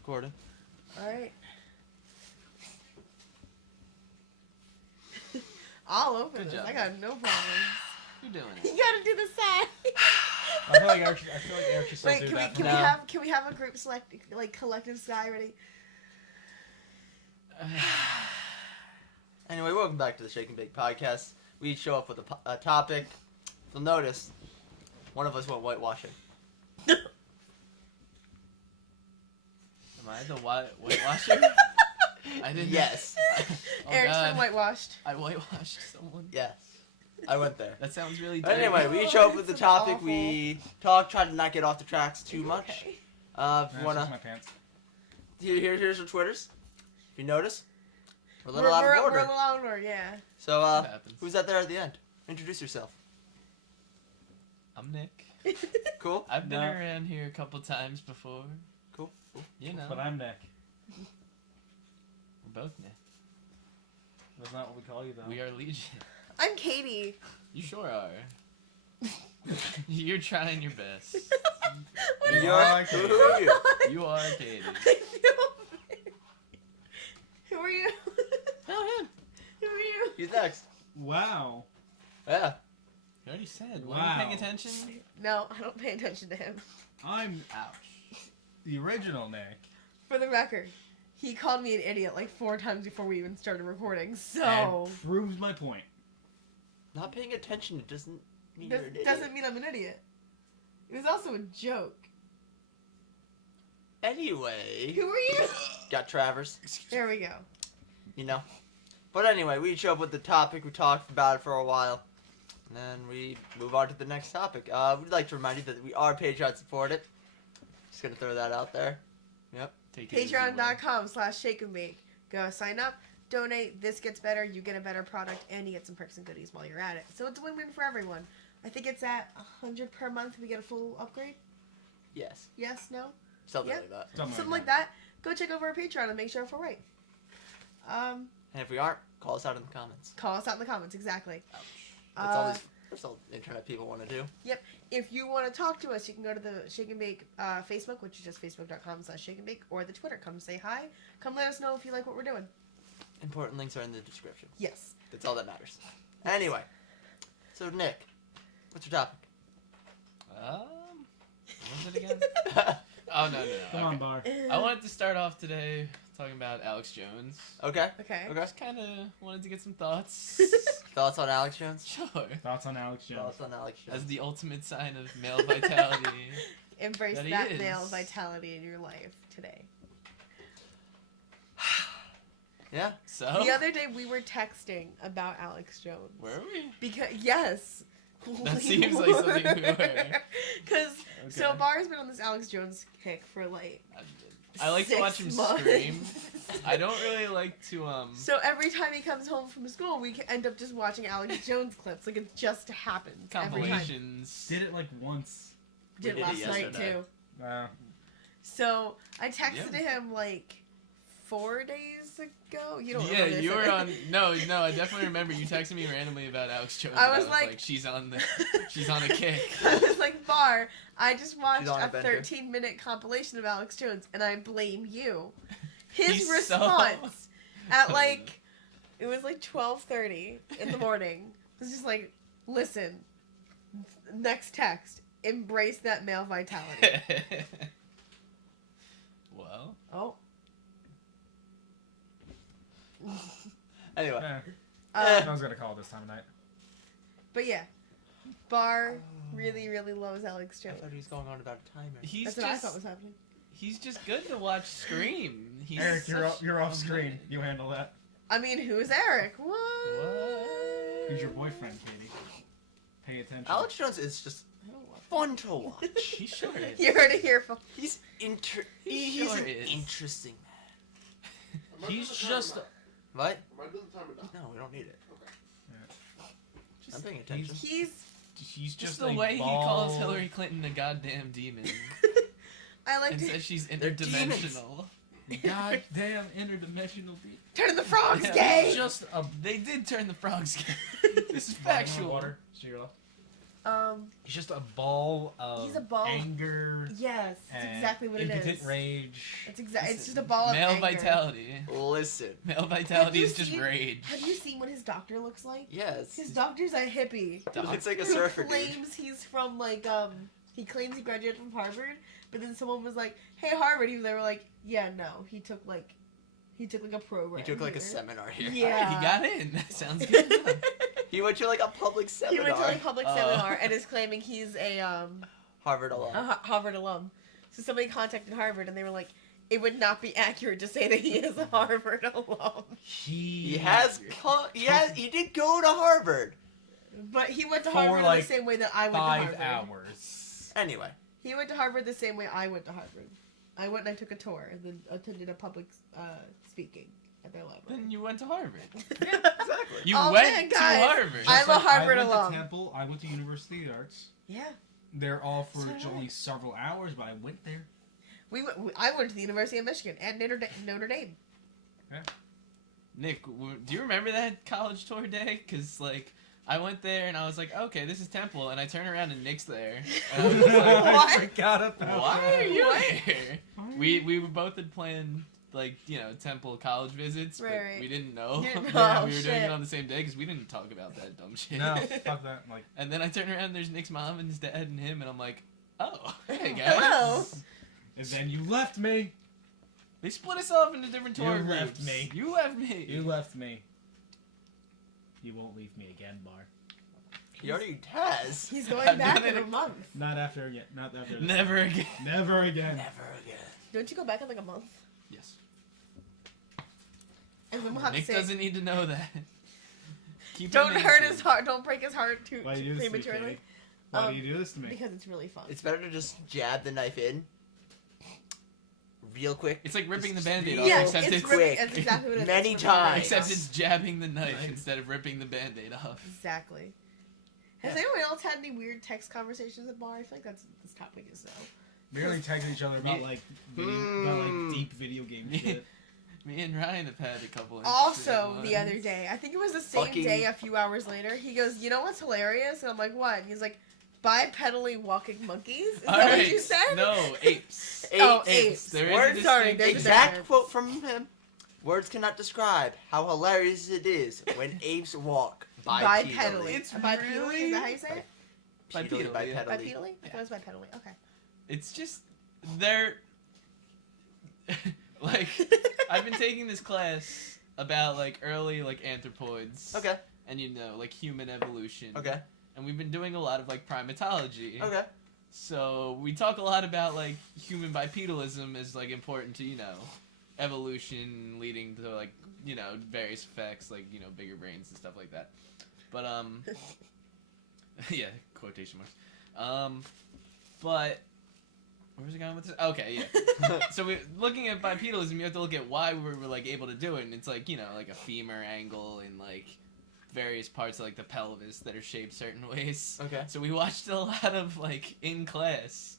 recording. Alright. I'll open Good this. job. I got no problems. You're doing You it. gotta do the side. I feel like Eric should still Wait, do can that. we for No. now. can we have a group select collective sigh ready? Anyway, welcome back to the Shake and Bake podcast. We each show up with a topic. You'll notice one of us went whitewashing. Am I the whitewasher? I didn't. Yes. Oh, Eric's God. been whitewashed. I whitewashed someone. Yes. I went there. That sounds really But dirty. anyway, we each show up with the That's topic. awful. We talk, try to not get off the tracks too much. Okay. If Nah, you it's just wanna, my pants. here's our Twitters. If you notice, we're a We're little out of a order. little out of order, yeah. So, That happens. who's that there at the end? Introduce yourself. I'm Nick. Cool. I've been No. around here a couple times before. Cool. You know, But I'm Nick. we're both Nick. That's not what we call you, though. We are Legion. I'm Katie. You sure are. You're trying your best. What is You're, are who Katie. are you? You are Katie. I feel Who are you? Oh, him. Who are you? He's next. Wow. Yeah. You already said. Wow. Were you paying attention? No, I don't pay attention to him. I'm Ouch. the original Nick. For the record, he called me an idiot like 4 times before we even started recording, so... And proves my point. Not paying attention, it doesn't mean you're an idiot. Doesn't mean I'm an idiot. It was also a joke. Anyway. Who are you? Got Travers. There we go. You know. But anyway, we show up with the topic. We talked about it for a while. And then we move on to the next topic. We'd like to remind you that we are Patreon supported. Just gonna throw that out there. Yep. Take it easy, Will. Patreon.com/shakeandbake. Go sign up, donate, this gets better, you get a better product, and you get some perks and goodies while you're at it. So it's a win-win for everyone. I think it's at $100 per month we get a full upgrade. Yes. Yes? No? Something Yep. like that. Something like that. Go check over our Patreon and make sure if we're right. And if we aren't, call us out in the comments. Call us out in the comments, exactly. Ouch. That's all internet people want to do. If you want to talk to us, you can go to the Shake and Bake Facebook, which is just facebook.com/shakeandbake, or the Twitter. Come say hi. Come let us know if you like what we're doing. Important links are in the description. Yes. That's all that matters. Anyway. So, Nick, what's your topic? What was it again? Oh, no. Come on, Okay. Bar. I wanted to start off today talking about Alex Jones. Okay. Okay. Okay. Just kind of wanted to get some thoughts. Thoughts on Alex Jones? Sure. Thoughts on Alex Jones? Thoughts on Alex Jones? As the ultimate sign of male vitality. Embrace That he that is. male vitality in your life today. Yeah. So, The other day we were texting about Alex Jones. were we? Because yes. That we seems like something we were. Because so Okay. Bar's been on this Alex Jones kick for like I like to 6 watch him months. scream. I don't really like to So every time he comes home from school, we end up just watching Alex Jones clips. Like it just happens every time. compilations. Did it like once. Did We did it last night yesterday. too. Wow. So I texted Yeah. him like 4 days ago. You don't Yeah, remember this, you were right? on. No, I definitely remember you texted me randomly about Alex Jones. I and was like- she's on a kick. I was like, Bar, I just watched on a a bender. 13-minute compilation of Alex Jones, and I blame you. His He's so- response at like, it was like 12:30 in the morning. It was just like, listen, next text, embrace that male vitality. Well, Oh. Anyway. Yeah. Uh, I was gonna call it this time of night. but yeah, Bar really, really loves Alex I Jones. thought he was going on about a timer. he's That's what I just thought was happening. he's just good to watch scream. He's Eric, such you're off a screen. man. You handle that. I mean, who's Eric? What? What? Who's your boyfriend, Katie? Pay attention. Alex Jones is just fun to watch. He sure is. You heard it here, folks. He's He he's sure an is. interesting man. He's just What? Am I doing the timer now? No, we don't need it. Yeah. I'm paying attention. He's. He's just just the a way he calls bald- Hillary Clinton a goddamn demon I like and to says she's They're demons. interdimensional. Goddamn interdimensional beat. turn the frogs Yeah, gay. Just a They did turn the frogs gay. This is factual. Water. So you're left. He's just a ball of He's a ball. anger Yes, that's and exactly what it impotent is. rage. It's just a ball of Male anger. vitality. Listen. Male vitality you is just seen- rage. Have you seen what his doctor looks like? Yes. His doctor's a hippie. He looks like a Who surfer dude. claims he's from like he claims he graduated from Harvard, but then someone was like, "Hey, Harvard," they were like, "Yeah, no, he took like a program. He took like a here." seminar here. Yeah. He got in. That sounds good. He went to like a public He seminar. went to like a public Oh. seminar and is claiming he's a Harvard alum. Harvard alum. So somebody contacted Harvard and they were like, it would not be accurate to say that he is a Harvard alum. He did go to Harvard. But he went to For, Harvard like, the same way that I went to 5 Harvard. hours. Anyway, He went to Harvard the same way I went to Harvard. I went and I took a tour and then attended a public speaking at their library. Then you went to Harvard. yeah, exactly. You Oh, went man, to guys. Harvard. I'm a Harvard I went alum. to Temple. I went to University of the Arts. Yeah. They're all for So did I. only several hours, but I went there. I went to the University of Michigan and Notre Dame. Nick, do you remember that college tour day? Because, like, I went there and I was like, okay, this is Temple. And I turn around and Nick's there. And I was like, What? I forgot about why that. are you What? here? We both had planned, like, Temple college visits, but Right. we didn't know. You didn't know, Yeah, we were doing shit. it on the same day because we didn't talk about that dumb shit. No, fuck that. Like, And then I turn around and there's Nick's mom and his dad and him, and I'm like, oh, hey guys. Hello. and then you left me. They split us off into different tour You groups. left me. You left me. You left me. You won't leave me again, Bar. He already has. He's going I've back done in it. a month. Not after again. Not after. this. Never again. Never again. Never again. Don't you go back in like a month? Yes. And then we'll have Nick to say, doesn't need to know that. Keep don't him hurt innocent. his heart. Don't break his heart too Why do you do this to me, prematurely. Katie? Why do you do this to me? Because it's really fun. It's better to just jab the knife in. Real quick. It's like ripping the Just band-aid real off, Yeah, except it's it's quick. That's exactly what it is. Many It's ripping the times. band-aid except off. it's jabbing the knife Right. instead of ripping the band-aid off. Exactly. Has Yeah. anyone else had any weird text conversations at bar? I feel like that's this topic is so. We only texting each other about like deep video game shit. Me and Ryan have had a couple of Also, interesting the other ones. day, I think it was the same Fucking- day a few hours later, he goes, "You know what's hilarious?" And I'm like, "What?" And he's like, "Bipedally walking monkeys." Is All that right. what you said? No, apes. Oh, Apes. apes. There is a Words, Sorry, there's a exact difference. quote from him. Words cannot describe how hilarious it is when apes walk Bipedally. bipedally. It's Bipedally? really- Is that how you say it? Bipedally. Bipedally, yeah. Bipedally. Bipedally? I thought it was bipedally. Okay. It's just they're like I've been taking this class about like early like anthropoids. Okay. And like human evolution. Okay. And we've been doing a lot of like primatology. Okay. So we talk a lot about like human bipedalism as like important to evolution leading to like various effects like bigger brains and stuff like that. But yeah, quotation marks. But where was I going with this? Okay, yeah. So we're looking at bipedalism. You have to look at why we were like able to do it, and it's like like a femur angle and like various parts of like the pelvis that are shaped certain ways. Okay. So we watched a lot of like in class,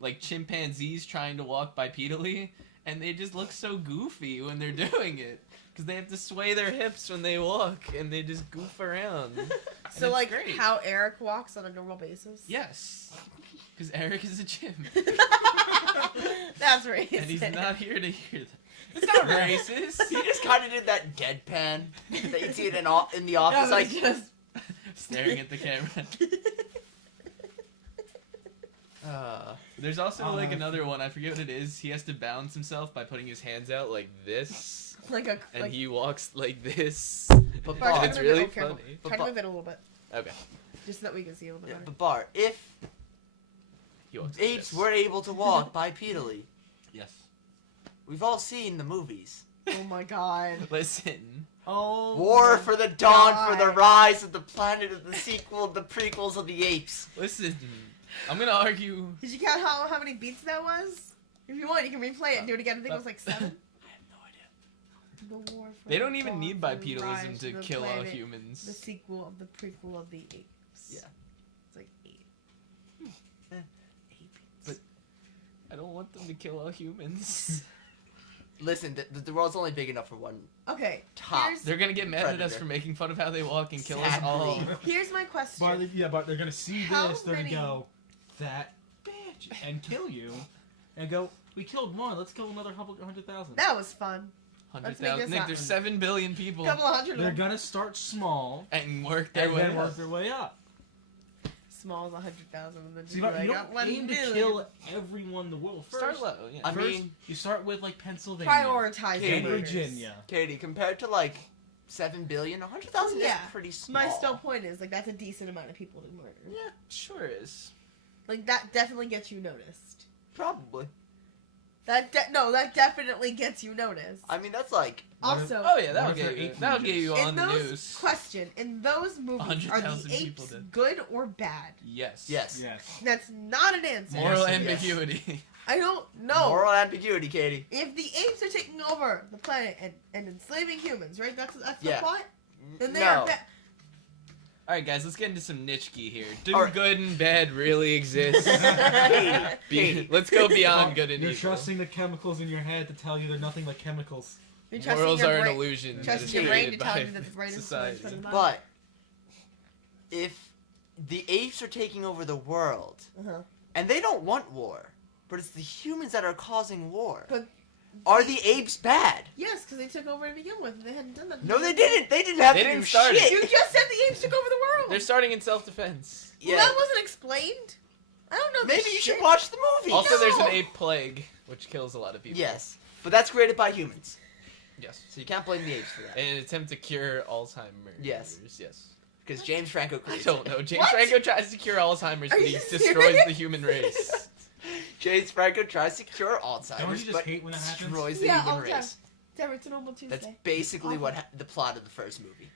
like chimpanzees trying to walk bipedally, and they just look so goofy when they're doing it because they have to sway their hips when they walk, and they just goof around. So, it's like, great. how Eric walks on a normal basis? Yes, because Eric is a chimp, That's racist. and he's not here to hear that. It's not racist. He just kind of did that deadpan that you see it in the office. No, Like, it's just... Staring at the camera. There's also like another one. I forget what it is. He has to balance himself by putting his hands out like this, like a... and like, he walks like this. but Bart, Bar, It's try to move really it- careful. funny. Try to move it a little bit, Okay. just so that we can see a little bit yeah, better. but Bar, if He walks like apes this. were able to walk bipedally, Yes. we've all seen the movies. Oh my god. Listen. Oh. War my for the Dawn, for the God. Rise of the Planet of the Sequel, the prequels of the apes. Listen. I'm gonna argue. Did you count how many beats that was? If you want, you can replay it and do it again. I think it was like 7. I have no idea. The war for They the don't even dawn, need for the bipedalism rise to of the kill all planet, The humans. sequel of the prequel of the apes. Yeah. It's like 8. But I don't want them to kill all humans. Listen, the world's only big enough for one Okay. top. They're gonna get mad at us Predator. for making fun of how they walk and kill us Exactly. all. Here's my question. But they're gonna see How this, they're many- gonna go, that bitch, and kill you, and go, we killed one, let's kill another 100,000. That was fun. 100,000. Nick, up. there's 7 billion people Couple of hundred. They're of them. gonna start small, and work their and way then up. work their way up. Small as 100,000, and then See, you but like, you got don't 1 aim to million. kill everyone in the world first. Start low. Yeah. I First, mean- you start with like Pennsylvania, Prioritize Katie. and the murders. Virginia. Katie, compared to like 7 billion, 100,000 Yeah. is pretty small. My still point is, like, that's a decent amount of people to murder. Yeah, sure is. Like, that definitely gets you noticed. Probably. That definitely gets you noticed. I mean, that's like Also, Oh yeah, that'll What if get they're you. 8 That'll get you in on the those news. in those movies, are the 100,000 people apes dead. good or bad? Yes. yes. Yes. That's not an answer. Moral Yes, yes. ambiguity. I don't know. Moral ambiguity, Katie. If the apes are taking over the planet and enslaving humans, right? That's Yeah. the plot. Then they no. are bad. All right, guys, let's get into some niche-key here. Do All right. good and bad really exist? Katie. Let's go beyond good and You're evil. trusting the chemicals in your head to tell you they're nothing but chemicals. You're trusting Morals your are an brain- illusion that Trusting is your brain to created tell by you that the brain is so much society. better than mine. But if the apes are taking over the world, Uh-huh. and they don't want war, but it's the humans that are causing war, But are the apes bad? yes, because they took over to begin with, and they hadn't done that. No, they didn't. They didn't have They to didn't do start it. shit. You just said the apes took over the world. They're starting in self-defense. Well, that wasn't explained. I don't know. Maybe this you shit. should watch the movie. Also, there's an No. ape plague, which kills a lot of people. Yes, but that's created by humans, Yes. so you can't blame the apes for that. In an attempt to cure Alzheimer's. Yes. Yes. Because James Franco I created don't know. James What? Franco tries to cure Alzheimer's, Are but he you destroys serious? the human race. James Franco tries to cure Alzheimer's, Don't you just but hate when that happens? destroys the Yeah, human all the time. race. It's a normal Tuesday. That's basically Awful. what the plot of the first movie.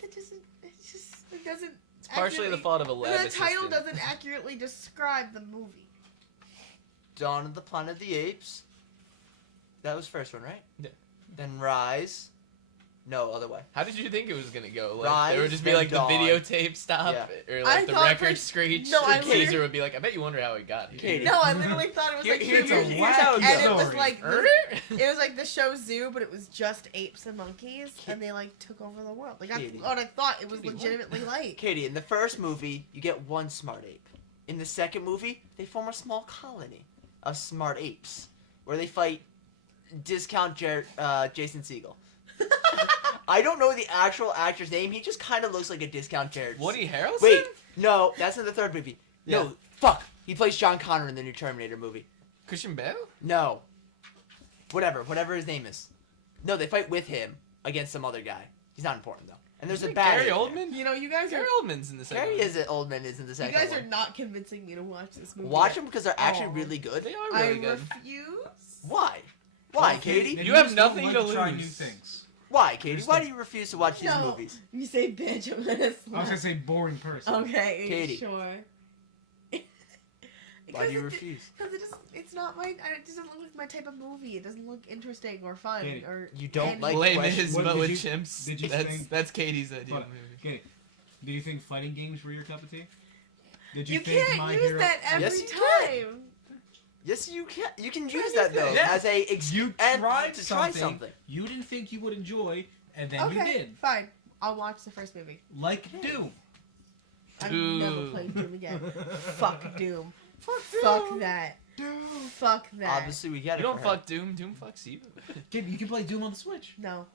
That doesn't. It's just. It doesn't. It's partially the fault of a lab The title assistant. doesn't accurately describe the movie. Dawn of the Planet of the Apes. That was the first one, right? Yeah. Then Rise. No, other way. How did you think it was gonna go? Like Rise, there would just be then like Dawn. the videotape stop, Yeah. or I like the thought record first- screech. No, I and literally- Caesar would be like, "I bet you wonder how it got here." Katie. No, I literally thought it was like Here's the- how it and it goes. was like Er? it was like the show Zoo, but it was just apes and monkeys, and they like took over the world. Like that's Katie. what I thought it was Katie, what? legitimately like. Katie, in the first movie, you get one smart ape. In the second movie, they form a small colony of smart apes where they fight discount Jason Segel. I don't know the actual actor's name. He just kind of looks like a discount Jared. Woody Harrelson? Wait, no, that's in the third movie. Yeah. No, fuck. He plays John Connor in the new Terminator movie. Christian Bale? No. Whatever his name is. No, they fight with him against some other guy. He's not important though. And there's a bad Gary ape there. Oldman. You know, you guys are Gary Oldman's in the second. Gary one. is Oldman is in the you second guys one. are not convincing me to watch this movie. Watch them because they're actually Aw. really good. They are I really good. refuse. Why? Why, Well, Katie? maybe You have just don't nothing like to try lose. new things. Why, Katie? Just Why the- do you refuse to watch these No. movies? You say bitch, I'm gonna I was slap. gonna say boring person. Okay, Katie. sure. Why do you refuse? Because it's not my. It doesn't look like my type of movie. It doesn't look interesting or fun Katie, or. You don't and- like Blame questions. is What but did with you- chimps. did you that's think- that's Katie's idea. Hold of on. movie. Okay. Do you think fighting games were your cup of tea? Did You think can't My use Hero... that every Yes, you can. time. Yes, you can. You can Try use new that though things. Yeah. as a You and tried to try something, something. you didn't think you would enjoy, and then Okay, you did. fine. I'll watch the first movie. Like Doom. I've Doom. never played Doom again. Fuck Doom. Fuck that. Fuck that. Obviously, we get You it. don't for her. fuck Doom. Doom fucks you. You can play Doom on the Switch. No.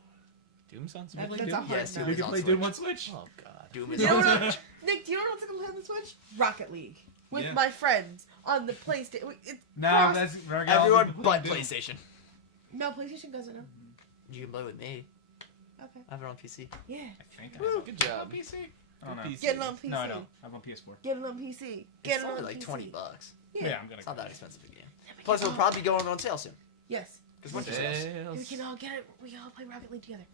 Doom's on I Switch. play That's Doom. a hard Yes, no. Doom You is can on play Switch. Doom on Switch. Oh god. Doom is You know on what? Switch. Nick, do you know what else I can play on the Switch? Rocket League. With Yeah. my friends on the PlayStation. Nah, that's Everyone but Doom. PlayStation. No, PlayStation doesn't know. You can play with me. Okay. I have it on PC. Yeah. I think I Woo. have Good job. PC. I don't know. Good PC. Get it on PC. No, I don't. I'm on PS4. Get it on PC. Get It's it on only like PC. $20. Yeah, I'm gonna. It's not that expensive a game. Plus, it'll probably be going on sale soon. Yes. Because winter sales. Sales. We can all get it. We can all play Rocket League together.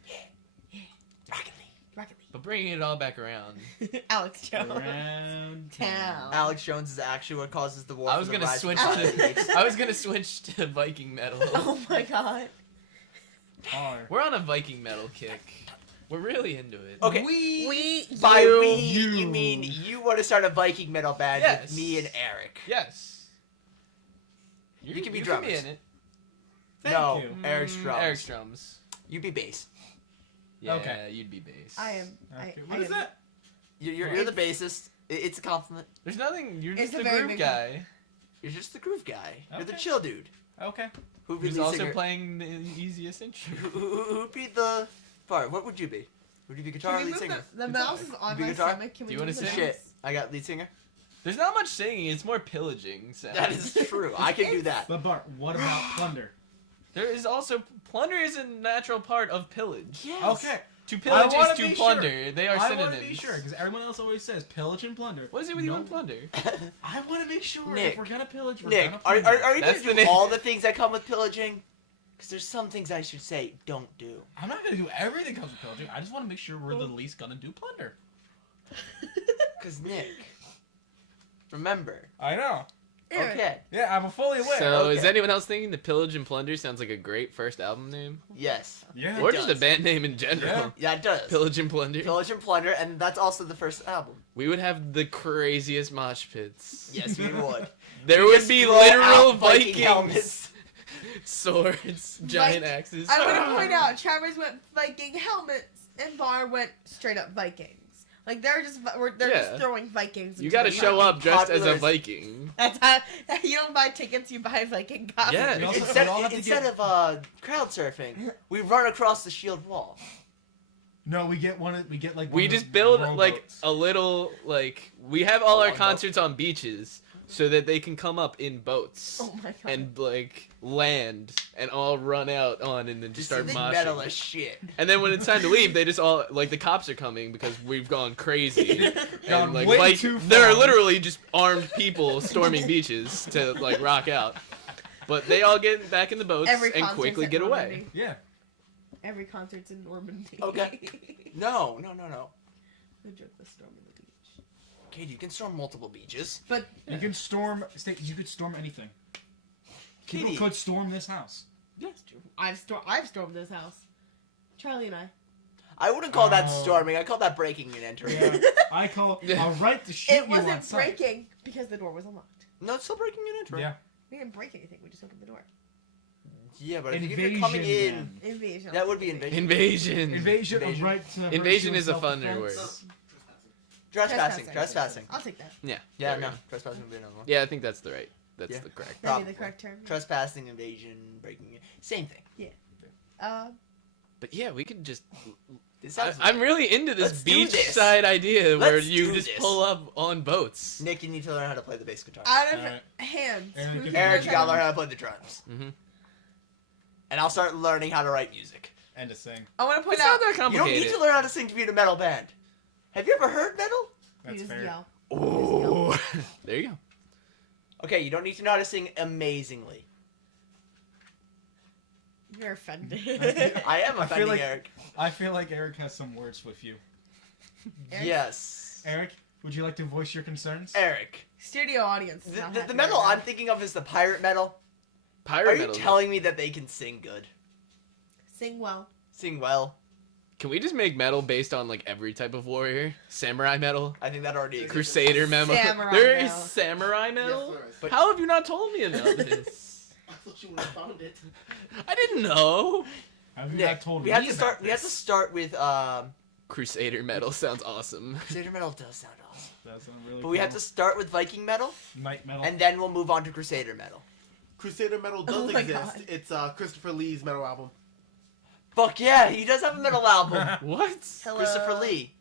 Rocket League. Rocket But bringing it all back around. League. Alex Jones. Around Town. Alex Jones is actually what causes the war. I for was the gonna rise of switch the Planet of the Apes. to. I was gonna switch to Viking metal. Oh my god. R. We're on a Viking metal kick. We're really into it. Okay. We. By you. we, you. you mean you want to start a Viking metal band Yes. with me and Eric. Yes. You can be you drummers. in it. No, you. Eric Strums. Eric Strums. You be bass. Yeah, Okay. you'd be bass. I am. Okay. I What is am- that? You're the bassist. It's a compliment. There's nothing. You're It's just a the very groove big guy. You're just the groove guy. You're the Okay. chill dude. Okay. Who'd be Who's lead also singer? playing the easiest intro. Who'd be the part? What would you be? Would you be guitar or Can we lead move singer? the mouse is on You my guitar? stomach. Can Do we you wanna move the sing? Shit, mouse? I got lead singer. There's not much singing. It's more pillaging. Sounds. That is true. I can do that. But Bart, what about Plunder? There is also plunder is a natural part of pillage. Yes. Okay. To pillage wanna is to be plunder. sure. They are I synonyms. want to be sure because everyone else always says pillage and plunder. What is it with you No. and plunder? I want to make sure Nick. if we're gonna pillage, we're Nick, gonna are plunder. you That's gonna the do name. all the things that come with pillaging? Because there's some things I should say don't do. I'm not gonna do everything that comes with pillaging. I just want to make sure we're the least gonna do plunder. Because Nick, remember. I know. Eric, Okay. Yeah, I'm fully aware. So, is Okay. anyone else thinking the Pillage and Plunder sounds like a great first album name? Yes. yeah. Or It just a does. band name in general? Yeah. Yeah, it does. Pillage and Plunder. Pillage and Plunder, and that's also the first album. We would have the craziest mosh pits. Yes, we would. There We would just be throw literal out Viking Vikings. helmets. Swords, giant Like, axes. I want to point out, Travis went Viking helmets, and Bar went straight up Vikings. Like they're just they're Yeah. just throwing Vikings. You into gotta the show crowd. up dressed as a Popular- Viking. That's how you don't buy tickets. You buy Viking costumes. Yeah. We also- Instead, we all have to instead get- of crowd surfing, we run across the shield wall. No, we get one. We get like. We one of just the build rowboats. like a little like we have all our Longboat. concerts on beaches so that they can come up in boats Oh my god. and like land and all run out on and then just start This is moshing. metal as shit. And then when it's time to leave, they just all like the cops are coming because we've gone crazy. Gone And like, way too there are far. literally just armed people storming beaches to like rock out. But they all get back in the boats Every and concert's quickly at get away. Normandy. Yeah. Every concert's in Normandy. Okay. No. The joke was storming the beach. Okay, you can storm multiple beaches. But You can storm. You could storm anything. People Kitty. could storm this house. that's true. I've stormed this house. Charlie and I. I wouldn't call that Oh. storming. I call that breaking and entering. Yeah. I call. Yeah. I'll write to shoot It you on wasn't sight. breaking because the door was unlocked. No, it's still breaking and entering. Yeah. We didn't break anything. We just opened the door. Yeah, but if Invasion. you're coming in, then. Invasion. that would be invasion. Invasion. Invasion. Invasion. Of right to Invasion virtue is a and funner self-defense. word. Trespassing. Trespassing. I'll take that. Yeah. Yeah, there we no. go. Trespassing would be another one. Yeah, I think that's the right. That's Yeah. the correct. That'd be Probably. the correct term. Trespassing, invasion, breaking it. Same thing. But yeah, we could just. This sounds I'm really into this Let's do this. beachside idea where Let's you do just this. pull up on boats. Nick, you need to learn how to play the bass guitar. Out of Alright. hands. Aaron, Who give here me- Eric, knows you how gotta to- learn how to play the drums. Mm-hmm. And I'll start learning how to write music. And to sing. I want to point It's not out. that You don't complicated. need to learn how to sing to be in a metal band. Have you ever heard metal? You That's just fair. yell. Oh, there you go. Okay, you don't need to know how to sing amazingly. You're offended. I am I feel offending like- Eric. I feel like Eric has some words with you. Eric? Yes. Eric, would you like to voice your concerns? Eric. Studio audience. is The, not the, happy the metal right I'm thinking of is the pirate metal. Pirate Are you metal. telling me that they can sing good? now. Sing well. Sing well? Can we just make metal based on like every type of warrior? Samurai metal, I think that already exists. Crusader metal. Samurai There is metal. samurai metal. But- How have you not told me about this? I thought you would have found it. I didn't know. Have you not Nick, told we me have to about start. We have to this? start with Crusader metal sounds awesome. Crusader metal does sound awesome, That's a really but we have cool to start with Viking metal, night metal. and then we'll move on to Crusader metal. Crusader metal does Oh my exist. God. It's Christopher Lee's metal album. Fuck yeah, he does have a metal album. What? Hello. Christopher Lee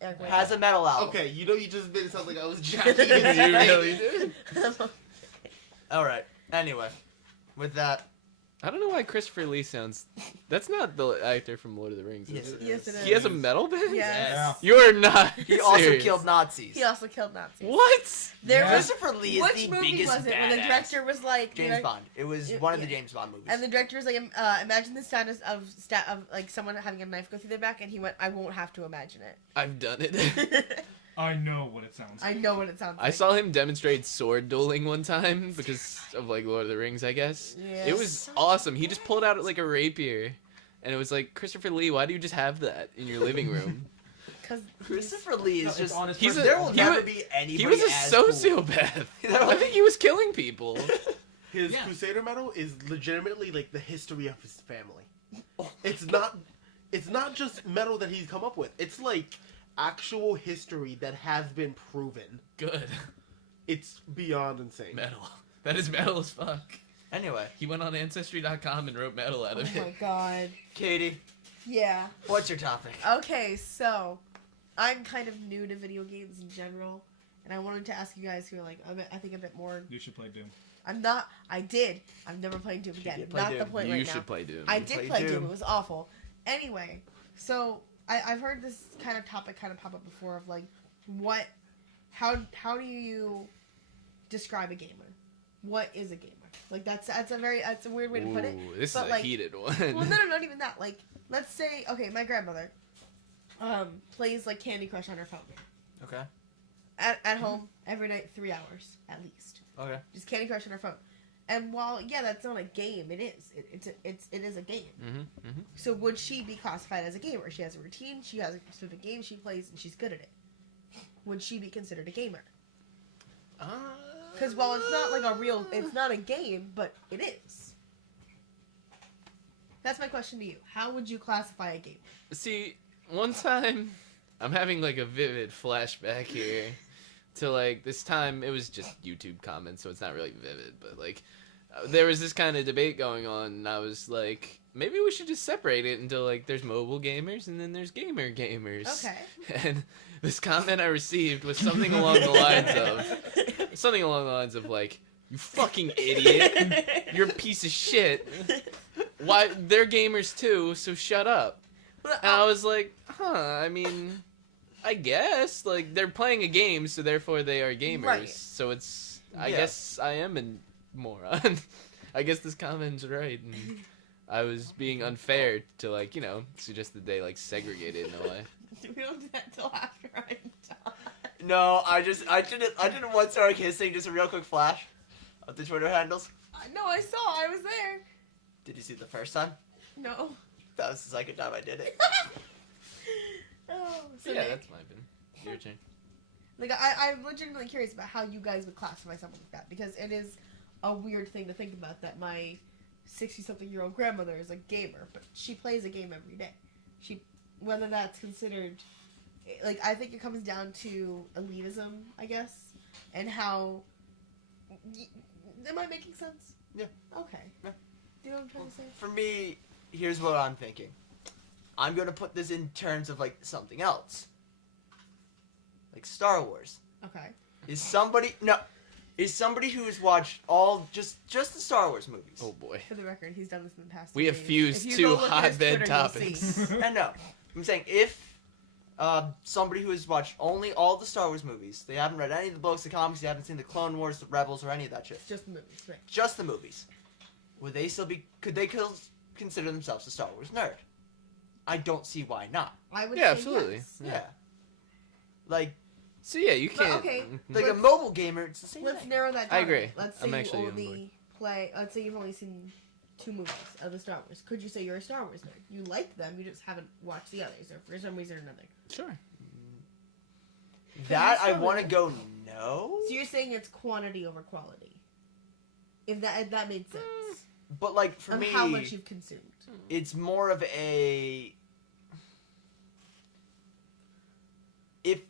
Eric, wait. has a metal album. Okay, you know you just made it sound like I was jacking. You really did. All right. Anyway, with that, I don't know why Christopher Lee sounds. That's not the actor from Lord of the Rings. Yes, Is it it? Yes, it is. He has a metal band. Yes. Yeah. You're not. he also serious. killed Nazis. He also killed Nazis. What? There Yeah. was. Christopher Lee is Which the movie biggest was it? badass. When the director was like. James Bond. It was It- one of the yeah. James Bond movies. And the director was like, imagine the status of like someone having a knife go through their back, and he went, I won't have to imagine I've done it. it. I know what it sounds I like. know what it sounds like. I saw him demonstrate sword dueling one time because of like Lord of the Rings, I guess. Yeah. It was awesome. He just pulled out like a rapier, and it was like, Christopher Lee, why do you just have that in your living room? Because Christopher Lee No, is it's just. honest there will he never was- be anybody He was a as cool. sociopath. I think he was killing people. His Yeah. Crusader medal is legitimately like the history of his family. It's not just metal that he's come up with. It's like actual history that has been proven. Good. It's beyond insane. Metal. That is metal as fuck. Anyway, He went on Ancestry.com and wrote metal out Oh of my it. god. Katie, Yeah. what's your topic? Okay, so I'm kind of new to video games in general, and I wanted to ask you guys who are like I think a bit more. You should play Doom. I'm not. I did. I'm never playing Doom again. did play Not the Doom. point You right should now. play Doom. I did Play play Doom. Doom. It was awful. Anyway, so I've heard this kind of topic kind of pop up before of like, how do you describe a gamer? What is a gamer? Like that's a weird way to put it. Ooh, this But, is a like- heated one. Well, no, not even that. Like, let's say, okay, my grandmother, plays like Candy Crush on her phone Okay. at home every night, 3 hours at least. Okay. Just Candy Crush on her phone. And while that's not a game, it is. It is a game. Mm-hmm, mm-hmm. So would she be classified as a gamer? She has a routine. She has a specific game she plays, and she's good at it. Would she be considered a gamer? Because while it's not like it's not a game, but it is. That's my question to you. How would you classify a gamer? See, one time, I'm having like a vivid flashback here to like this time. It was just YouTube comments, so it's not really vivid, but like there was this kind of debate going on, and I was like, maybe we should just separate it into like there's mobile gamers and then there's gamer gamers. Okay. And this comment I received was something along the lines of like, you fucking idiot, you're a piece of shit. Why they're gamers too, so shut up. And I was like, I mean, I guess like they're playing a game, so therefore they are gamers. Right. So it's I Yeah. guess I am a moron. I guess this comment's right. And I was being unfair to like, suggest that they like segregate it in a way. We don't do that till after I'm done. No, I didn't want to start kissing. Just a real quick flash of the Twitter handles. No, I saw. I was there. Did you see it the first time? No. That was the second time I did it. Oh, so Yeah, Nick, that's my opinion. Your turn. like I'm legitimately curious about how you guys would classify something like that, because it is a weird thing to think about that my 60-something-year-old grandmother is a gamer, but she plays a game every day. Whether that's considered, like, I think it comes down to elitism, I guess, and how. Am I making sense? Yeah. Okay. Yeah. Do you know what I'm trying to say? For me, here's what I'm thinking. I'm gonna put this in terms of like something else. Like Star Wars. Okay. Is somebody who has watched all just the Star Wars movies? Oh boy. For the record, he's done this in the past. We 2 have days. fused If you two go look at his hotbed Twitter, you'll see. topics. I know. I'm saying if somebody who has watched only all the Star Wars movies, they haven't read any of the books, the comics, they haven't seen the Clone Wars, the Rebels, or any of that shit. Just the movies, right? Just the movies. Would they still be? Could they consider themselves a Star Wars nerd? I don't see why not. I would Yeah, say absolutely. yes. Yeah. Like So yeah, you But, can't. okay. a Let's- mobile gamer, it's the same Let's thing. narrow that down. I agree. Let's say I'm you actually on only play. Let's say you've only seen 2 movies of the Star Wars. Could you say you're a Star Wars nerd? You like them, you just haven't watched the others, or for some reason or another. Sure. That I Star want to Wars. go no. So you're saying it's quantity over quality. If that made sense. But like for Of me, how much you've consumed. it's more of a if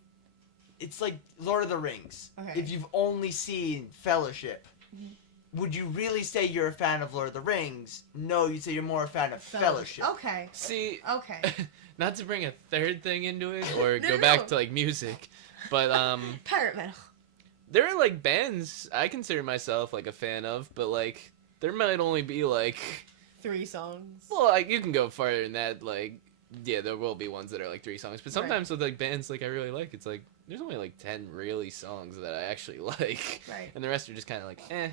it's like Lord of the Rings. Okay. If you've only seen Fellowship, Mhm. would you really say you're a fan of Lord of the Rings? No, you'd say you're more a fan of Fellowship. Okay. See, Okay. not to bring a third thing into it or No, go no, back no. to like music, but Pirate metal. there are like bands I consider myself like a fan of, but like there might only be like 3 songs. well, like you can go farther than that. Like yeah, there will be ones that are like 3 songs, but sometimes with like bands like I really like, it's like there's only like 10 really songs that I actually like, Right. and the rest are just kind of like eh.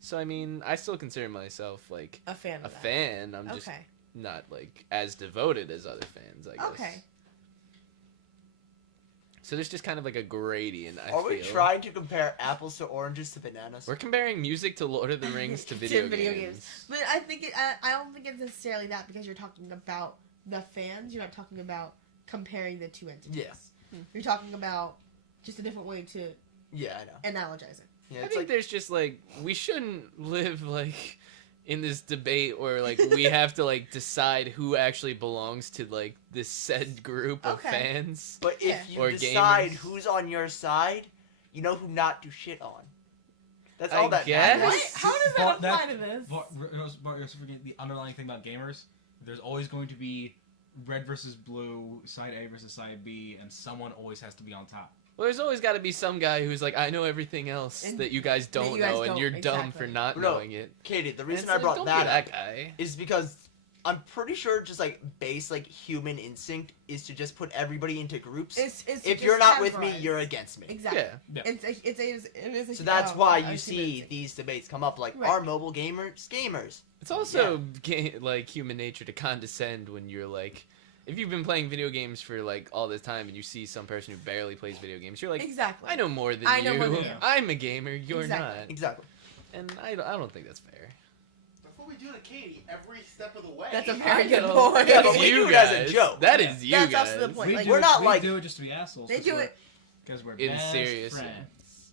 So I mean, I still consider myself like A fan a of that. fan. I'm just Okay. not like as devoted as other fans, I guess. Okay. So there's just kind of like a gradient. I Are we feel. trying to compare apples to oranges to bananas? We're comparing music to Lord of the Rings to video, video games. games. But I think I don't think it's necessarily that, because you're talking about the fans. You're not talking about comparing the 2 entities. Yeah. You're talking about just a different way to Yeah, I know. analogize it. Yeah, I it's think like there's just like we shouldn't live like in this debate where like we have to like decide who actually belongs to like this said group of Okay. fans. but Yeah. if you Or decide gamers. who's on your side, you know who not to shit on. That's I all that guess. matters. What? How does But that apply to this? But you're also forgetting the underlying thing about gamers. There's always going to be red versus blue, side A versus side B, and someone always has to be on top. Well, there's always got to be some guy who's like, I know everything else And that you guys don't you guys know, and don't, you're dumb for exactly. not No. knowing it. Katie, the And reason it's I like, brought don't that be up that guy. is because I'm pretty sure just like base like human instinct is to just put everybody into groups. It's If you're not with me, categorized. you're against me. Exactly. Yeah. It is a So that's why I you see see it. these debates come up, like, Right. are mobile gamers? It's also like human nature to condescend when you're like, if you've been playing video games for like all this time and you see some person who barely plays video games, you're like, Exactly. I know more than I you. know more than you. I'm a gamer. You're Exactly. not. Exactly. And I don't think that's fair. That's what we do to Katie every step of the way. That's a very I good know. point. Yeah, That's but we you do it as guys. a joke. That is you That's guys. also the point. We Like, do we're it, not we like- do it just to be assholes. They do it. because we're In best serious, yeah. friends.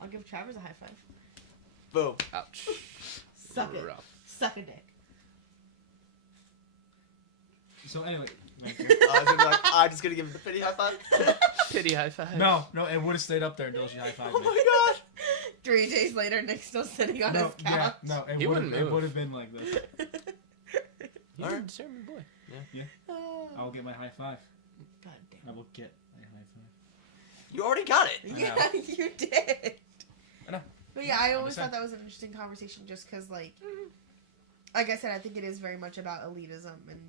I'll give Travers a high five. Boom. Ouch. Suck it. Rough. Suck a dick. So anyway, I was gonna be like, I'm just gonna give him the pity high five. Pity high five. no, it would have stayed up there until she high fived Oh me. my god. 3 days later, Nick's still sitting on No, his couch. He wouldn't it move. would have been like this. You're a determined boy. Oh, I'll get my high five. God I damn. will get a high five. You already got it. I Yeah, know. you did. I know. But yeah, I always Understand. thought that was an interesting conversation just because, like I said, I think it is very much about elitism and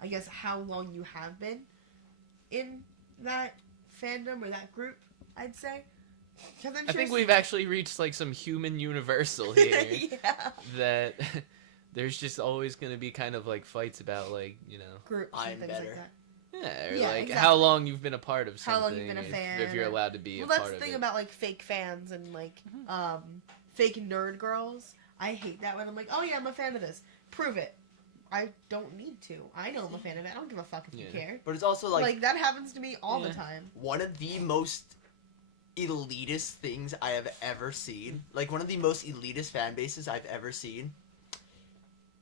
I guess how long you have been in that fandom or that group, I'd say. 'Cause I'm I think sure we've actually reached like some human universal here. yeah. That there's just always going to be kind of like fights about like, you know, Groups I'm and things better. like that. yeah, or Yeah, like exactly. how long you've been a part of something. How long you've been a fan if you're or- allowed to be Well, a that's part the of thing it. about like fake fans and like fake nerd girls. I hate that when I'm like, oh yeah, I'm a fan of this. Prove it. I don't need to. I know I'm a fan of it. I don't give a fuck if you Yeah. care. But it's also Like, like that happens to me all the Yeah. time. one of the most elitist things I have ever seen. Like one of the most elitist fan bases I've ever seen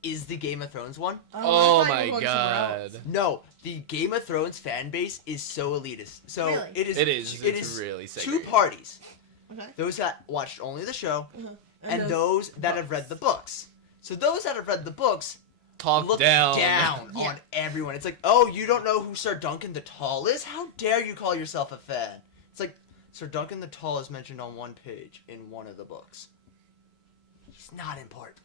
is the Game of Thrones one. Oh I thought you my were going somewhere god. else. No, the Game of Thrones fan base is so elitist. So Really? it is. It is. It It's is really two segregated. parties. Okay. Those that watched only the show Uh-huh. and those that have read the books. So those that have read the books Talk look down. down Yeah. on everyone. It's like, oh, you don't know who Sir Duncan the Tall is? How dare you call yourself a fan? It's like, Sir Duncan the Tall is mentioned on one page in one of the books. He's not important.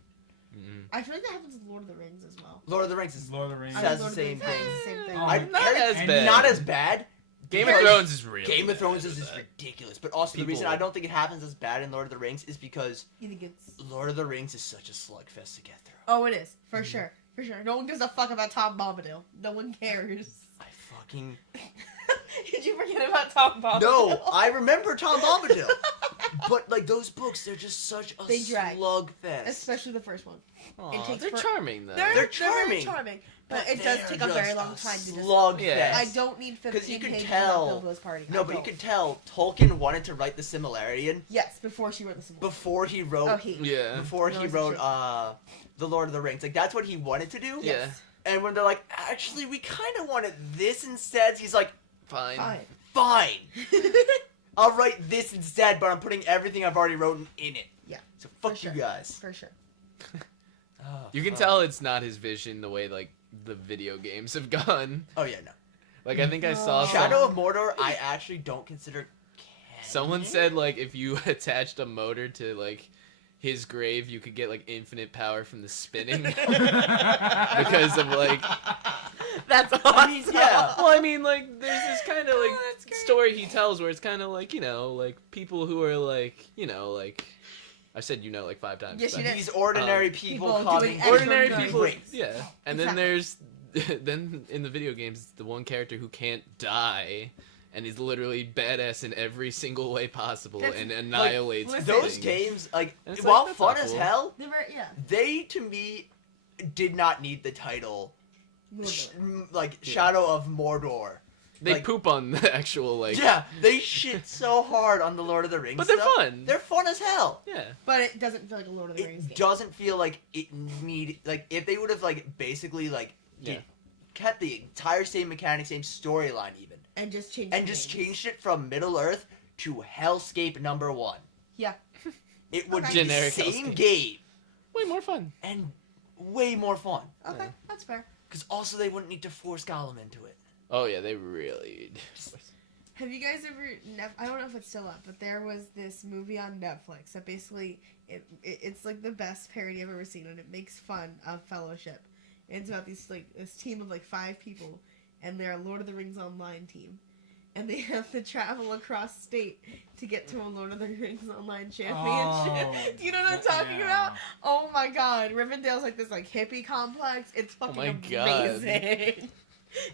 Mhm. I feel like that happens with Lord of the Rings as well. Lord of the Rings is Lord of the Rings. I Says mean, the Lord of same Rings has thing. the same thing. Oh, Not as and bad. not as bad. Game of because Thrones is really Game of Thrones bad is at just that. ridiculous. But also the People- reason I don't think it happens as bad in Lord of the Rings is because You think it's... Lord of the Rings is such a slugfest to get through. Oh, it is. For sure. For sure. No one gives a fuck about Tom Bombadil. No one cares. I fucking... Did you forget about Tom Bombadil? No, I remember Tom Bombadil. But, like, those books, they're just such a They drag. slugfest. Especially the first one. Aw, takes they're for- charming though. They're They're very charming. charming. But But it does they're take a very just long a time to just... slugfest. Yeah. I don't need 15 you could pages tell- about Bilbo's party. No, I but you don't. could tell Tolkien wanted to write the Similarian Yes, before she wrote the symbol. before he wrote... Oh, he. Yeah. Before No, he it's wrote, a The Lord of the Rings. Like, that's what he wanted to do. Yeah. And when they're like, actually, we kind of wanted this instead, he's like, Fine. Fine. fine. I'll write this instead, but I'm putting everything I've already written in it. Yeah, So fuck sure. you guys. For sure. Oh, You can fuck. tell it's not his vision the way like the video games have gone. Oh, yeah, no. Like I think I saw No. Shadow of Mordor, I actually don't consider canon. someone said like if you attached a motor to like his grave, you could get like infinite power from the spinning because of like. That's awesome. I mean, yeah. Well, I mean, like there's this kind of Oh, like that's great. story he tells where it's kind of like like people who are like like I said like 5 times. Yes, but- you did. These ordinary people people causing doing extra ordinary good. people, Great. yeah. And then Exactly. there's then in the video games it's the one character who can't die and is literally badass in every single way possible That's- and annihilates listen. Those things. games, like, And it's while like, that's fun not as cool. hell, They were, yeah. they, to me, did not need the title, Lord of the Rings. like, Yeah. Shadow of Mordor. They like, poop on the actual like. Yeah, they shit so hard on the Lord of the Rings But they're stuff. fun. They're fun as hell. Yeah. But it doesn't feel like a Lord of the Rings It game. doesn't feel like it need like if they would have like basically like Yeah. kept the entire same mechanic, same storyline even, And just changed and the just names. changed it from Middle Earth to Hellscape #1. Yeah. It would Okay. be Generic the same Hellscape. game Way more fun. and way more fun. Okay, Yeah. that's fair. Because also they wouldn't need to force Gollum into it. Oh yeah, they really. Have you guys ever? I don't know if it's still up, but there was this movie on Netflix that basically it's like the best parody I've ever seen, and it makes fun of Fellowship. It's about this team of like 5 people, and they're a Lord of the Rings Online team, and they have to travel across state to get to a Lord of the Rings Online championship. Oh, Do you know what I'm talking yeah. about? Oh my God, Rivendell's like this like hippie complex. It's fucking my God. amazing.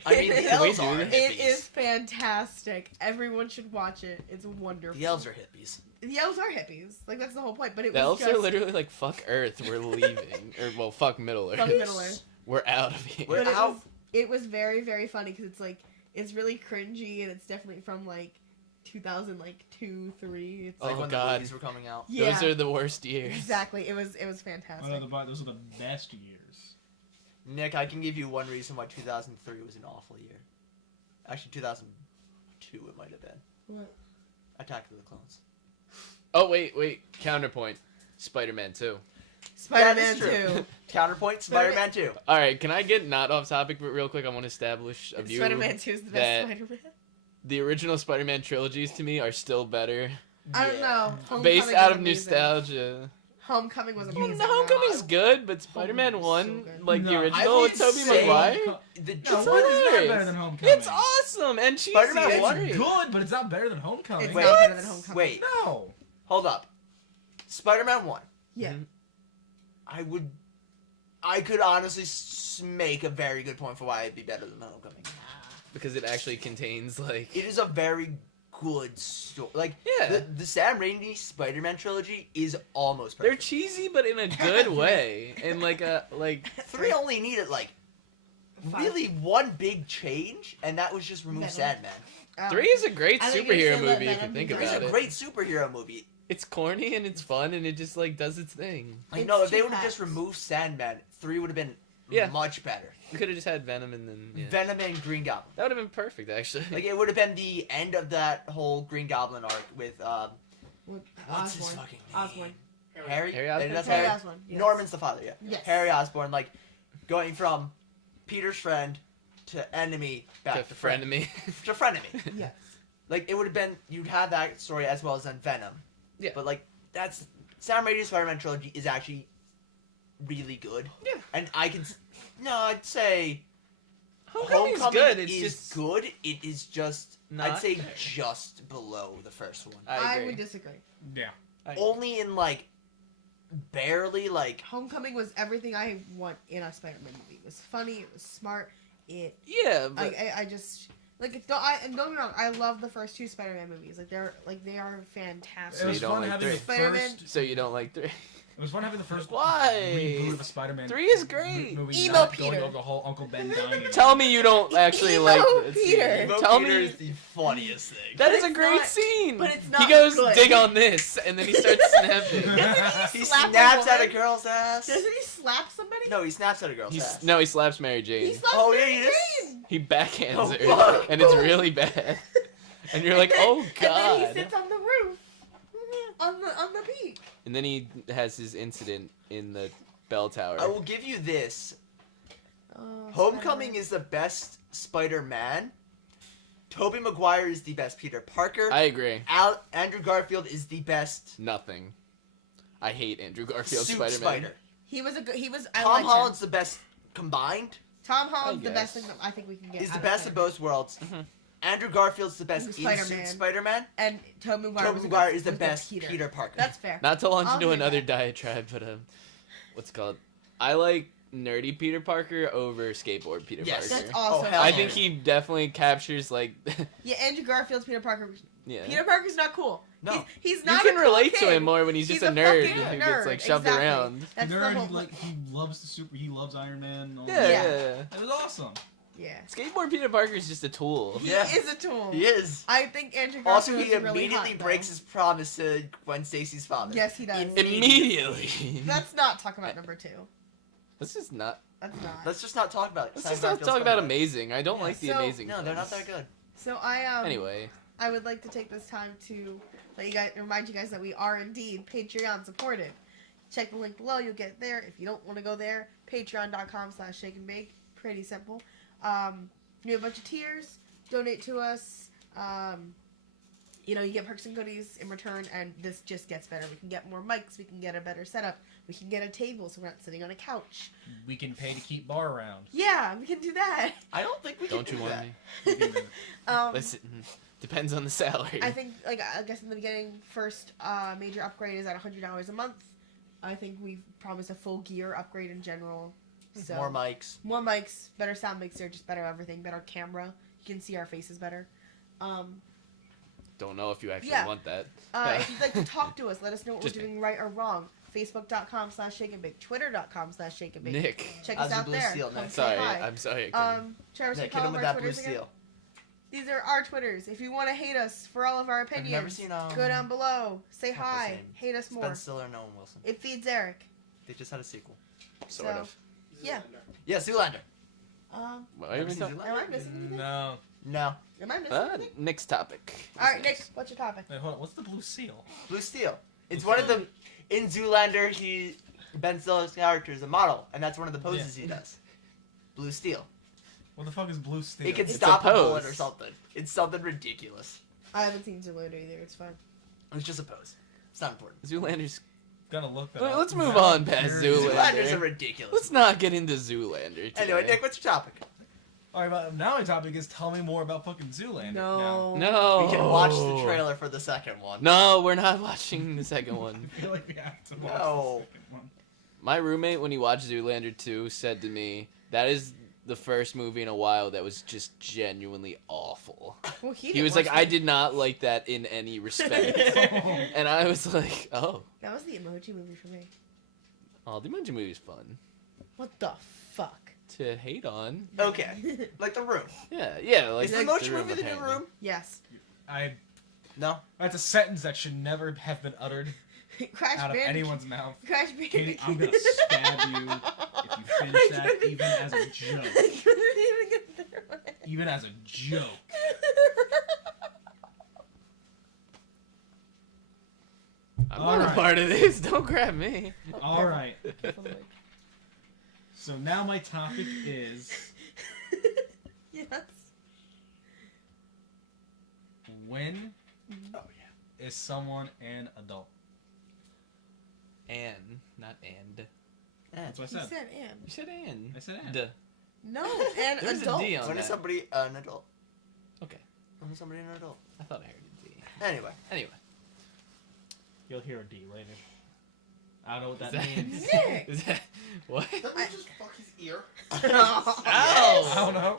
I mean, It the is- elves are It hippies. is fantastic. Everyone should watch it. It's wonderful. The elves are hippies. The elves are hippies. Like that's the whole point. But it The was elves just are literally like fuck Earth. We're leaving, or well, fuck Middle Earth. fuck Middle Earth. We're out of here. We're But out. it was very very funny because it's like it's really cringy and it's definitely from like 2002, 3. It's Oh, Like when God. the movies were coming out. yeah, Those are the worst years. exactly. It was Oh, fantastic. no, those are the best years. Nick, I can give you one reason why 2003 was an awful year. Actually, 2002 it might have been. What? Attack of the Clones. Oh wait. Counterpoint. Spider-Man 2. Spider-Man Yeah, that's 2. Counterpoint, Spider-Man 2. All right, can I get not off topic, but real quick, I want to establish a view. Spider-Man 2 is the that- best Spider-Man. The original Spider-Man trilogies to me are still better, I don't know. Homecoming based was out of amazing. nostalgia. Homecoming was amazing. The Homecoming's though. good, but Spider-Man Homecoming 1, was so good. like the No, I original would with Tobey say- Maguire, The No, It's what is not hilarious. better than Homecoming? it's awesome and cheesy. Spider-Man It's 1? great. It's good, but it's not better than Homecoming. It's Wait. not better than Homecoming. Wait, No. hold up. Spider-Man 1. Yeah. Mhm. I could honestly make a very good point for why it'd be better than Homecoming. Because it actually contains like It is a very good story. Like, yeah, the Sam Raimi Spider-Man trilogy is almost they're perfect. cheesy but in a good way, and like a like 3 only needed, like, Five. really one big change, and that was just remove Venom. Sandman. 3 is a great I think you're superhero saying that movie if you Venom think is It's about a it. great superhero movie. It's corny and it's fun and it just like does its thing. I It's know if they two would have just hats. removed Sandman, 3 would have been Yeah. much better. You could have just had Venom and then yeah. Venom and Green Goblin. That would have been perfect actually. Like, it would have been the end of that whole Green Goblin arc with, With what's his Osborn. fucking name? Osborn. Harry? Harry Osborn? That's Harry Harry. Osborn. Yes. Norman's the father, yeah. Yes. Harry Osborn, like, going from Peter's friend to enemy back to friend. frenemy. To frenemy. Yes. Like, it would have been, you'd have that story as well as then Venom. Yeah. But, like, that's, Sam Raimi's Spider-Man trilogy is actually really good. Yeah. And I'd say Homecoming's Homecoming good. It's is just good. It is just, Not I'd say there. just below the first one. I I agree. would disagree. Yeah. Only in, like, barely, like, Homecoming was everything I want in a Spider-Man movie. It was funny. It was smart. Yeah, but I just like don't get me wrong. I love the first 2 Spider-Man movies. Like they are fantastic. It you was don't fun like having the three. Spider-Man- first. so you don't like 3. It was fun having the first Why? reboot of the Spider-Man. 3 is great. Movie, Emo not Peter. Going over the whole Uncle Ben dying. Tell me you don't actually Emo like Peter. Emo Tell Peter me is the funniest thing. that But is a it's great not- scene. but it's He not goes good. dig on this, and then he starts snapping. He Slap a snaps at a woman? girl's ass. Doesn't he slap somebody? No, he snaps at a girl's ass. No, he slaps Mary He Jane. slaps Oh, yeah, Mary he does? Jane. He backhands Oh, her, fuck. and it's really bad. And you're like, oh And then god. he sits on the roof, on the peak. And then he has his incident in the bell tower. I will give you this. Oh, Homecoming Spider-Man. is the best Spider-Man. Tobey Maguire is the best Peter Parker. I agree. Andrew Garfield is the best Nothing. I hate Andrew Garfield's suit Spider-Man. Spider. He was a good. He was. I Tom liked him. Holland's the best combined. Tom Holland's the guess. best thing that I think we can get. Is the out best of Spider-Man. both worlds. Mhm. Andrew Garfield's the best Who's in-suit Spider-Man? Spider-Man. And Tobey Maguire. Tobey was the Maguire best- is the was best Peter Parker. That's fair. Not to launch I'll into give another that. diatribe, but what's it called? I like nerdy Peter Parker over skateboard Peter Yes. Parker. That's awesome. hell I yeah. think he definitely captures like Yeah, Andrew Garfield's Peter Parker. yeah. Peter Parker's not cool. No. He's You not. can a cool relate to kid. him more when he's just a a nerd fucking who nerd, gets like shoved exactly. around. That's the Nerd, whole. he loves the super. He loves Iron Man. And all Yeah, that. Yeah. yeah. It was awesome. Yeah. Skateboard Peter Parker is just a tool. He Yeah. is a tool. He is. I think Andrew Garfield Also, he is really immediately hot, breaks though. his promise to Gwen Stacy's father. Yes, he does. Immediately. Let's not talk about number 2. Let's just not. That's not. Let's just not talk about it. Let's just not talk about Amazing. I don't Yeah. like the So- Amazing. No, they're not films. that good. So I Anyway, I would like to take this time to remind you guys that we are indeed Patreon supported. Check the link below, you'll get it there. If you don't want to go there, patreon.com/shakeandbake. Pretty simple. You have a bunch of tiers. Donate to us. You get perks and goodies in return, and this just gets better. We can get more mics. We can get a better setup. We can get a table so we're not sitting on a couch. We can pay to keep Bar around. Yeah, we can do that. I don't think we don't can you do want that. me? We can do it. Listen, depends on the salary. I think, I guess in the beginning, first major upgrade is at $100 a month. I think we've promised a full gear upgrade in general. So More mics. more mics, better sound mixer, just better everything, better camera. You can see our faces better. Don't know if you actually Yeah. want that. If you'd like to talk to us, let us know what Just we're doing right or wrong. Facebook.com/shakeandbake, Twitter.com/shakeandbake. Nick. Check How's us your out blue there. steel, Come Nick? say Sorry, hi. I'm sorry. I couldn't. Travis, Nick, call hit him them with our that blue Twitters again. steel. These are our Twitters. If you want to hate us for all of our I've opinions, never seen go down below. Say not the hi. same. Hate us more. Ben Stiller, no one Wilson. It feeds Eric. They just had a sequel. Sort so- of. Yeah. Yeah, Zoolander. What are you Never seen talking? Zoolander? Am I missing anything? No. No. Am I missing anything? Next topic. All right, Nick, what's your topic? Wait, hold on. What's the blue seal? Blue Steel. It's one of the in Zoolander. Ben Stiller's character is a model, and that's one of the poses he does. Blue Steel. What the fuck is blue steel? It can It's stop a a bullet pose. or something. It's something ridiculous. I haven't seen Zoolander either. It's fine. It's just a pose. It's not important. Zoolander's. Gonna look that Well, up. let's move Now on I'm past curious. Zoolander. Zoolander's a ridiculous. Let's not get into Zoolander today. Anyway, Nick, what's your topic? Alright, but now my topic is tell me more about fucking Zoolander. No. No. We can watch the trailer for the second one. No, we're not watching the second Now, one. I feel like we have to watch No. the second one. My roommate, when he watched Zoolander 2, said to me, that is the first movie in a while that was just genuinely awful. Well, He was like, I did not like that in any respect. And I was like, oh. That was the Emoji Movie for me. Oh, the Emoji Movie's fun What the fuck? to hate on. Okay. Like The Room. Yeah, like Is the The Emoji Room, Movie the new apparently. Room? Yes. No. That's a sentence that should never have been uttered Crash out of Bandicoot. anyone's mouth. Crash Katie, Bandicoot. I'm gonna stab you if you finish that, even as a joke. I couldn't even get through it. Even as a joke. I'm not a Alright. part of this. Don't grab me. Alright. So now my topic is Yes. when Oh is someone an adult? And, not and. yeah. That's what I You said. said and. You said and. I said and. Duh. No, an There's a adult. D on When is that. somebody an adult? Okay. When is somebody an adult? I thought I heard a D. Anyway. Anyway. You'll hear a D later. I don't know what Is that means. Nick! Is that... What? Let me just fuck his ear. Ow! I don't know.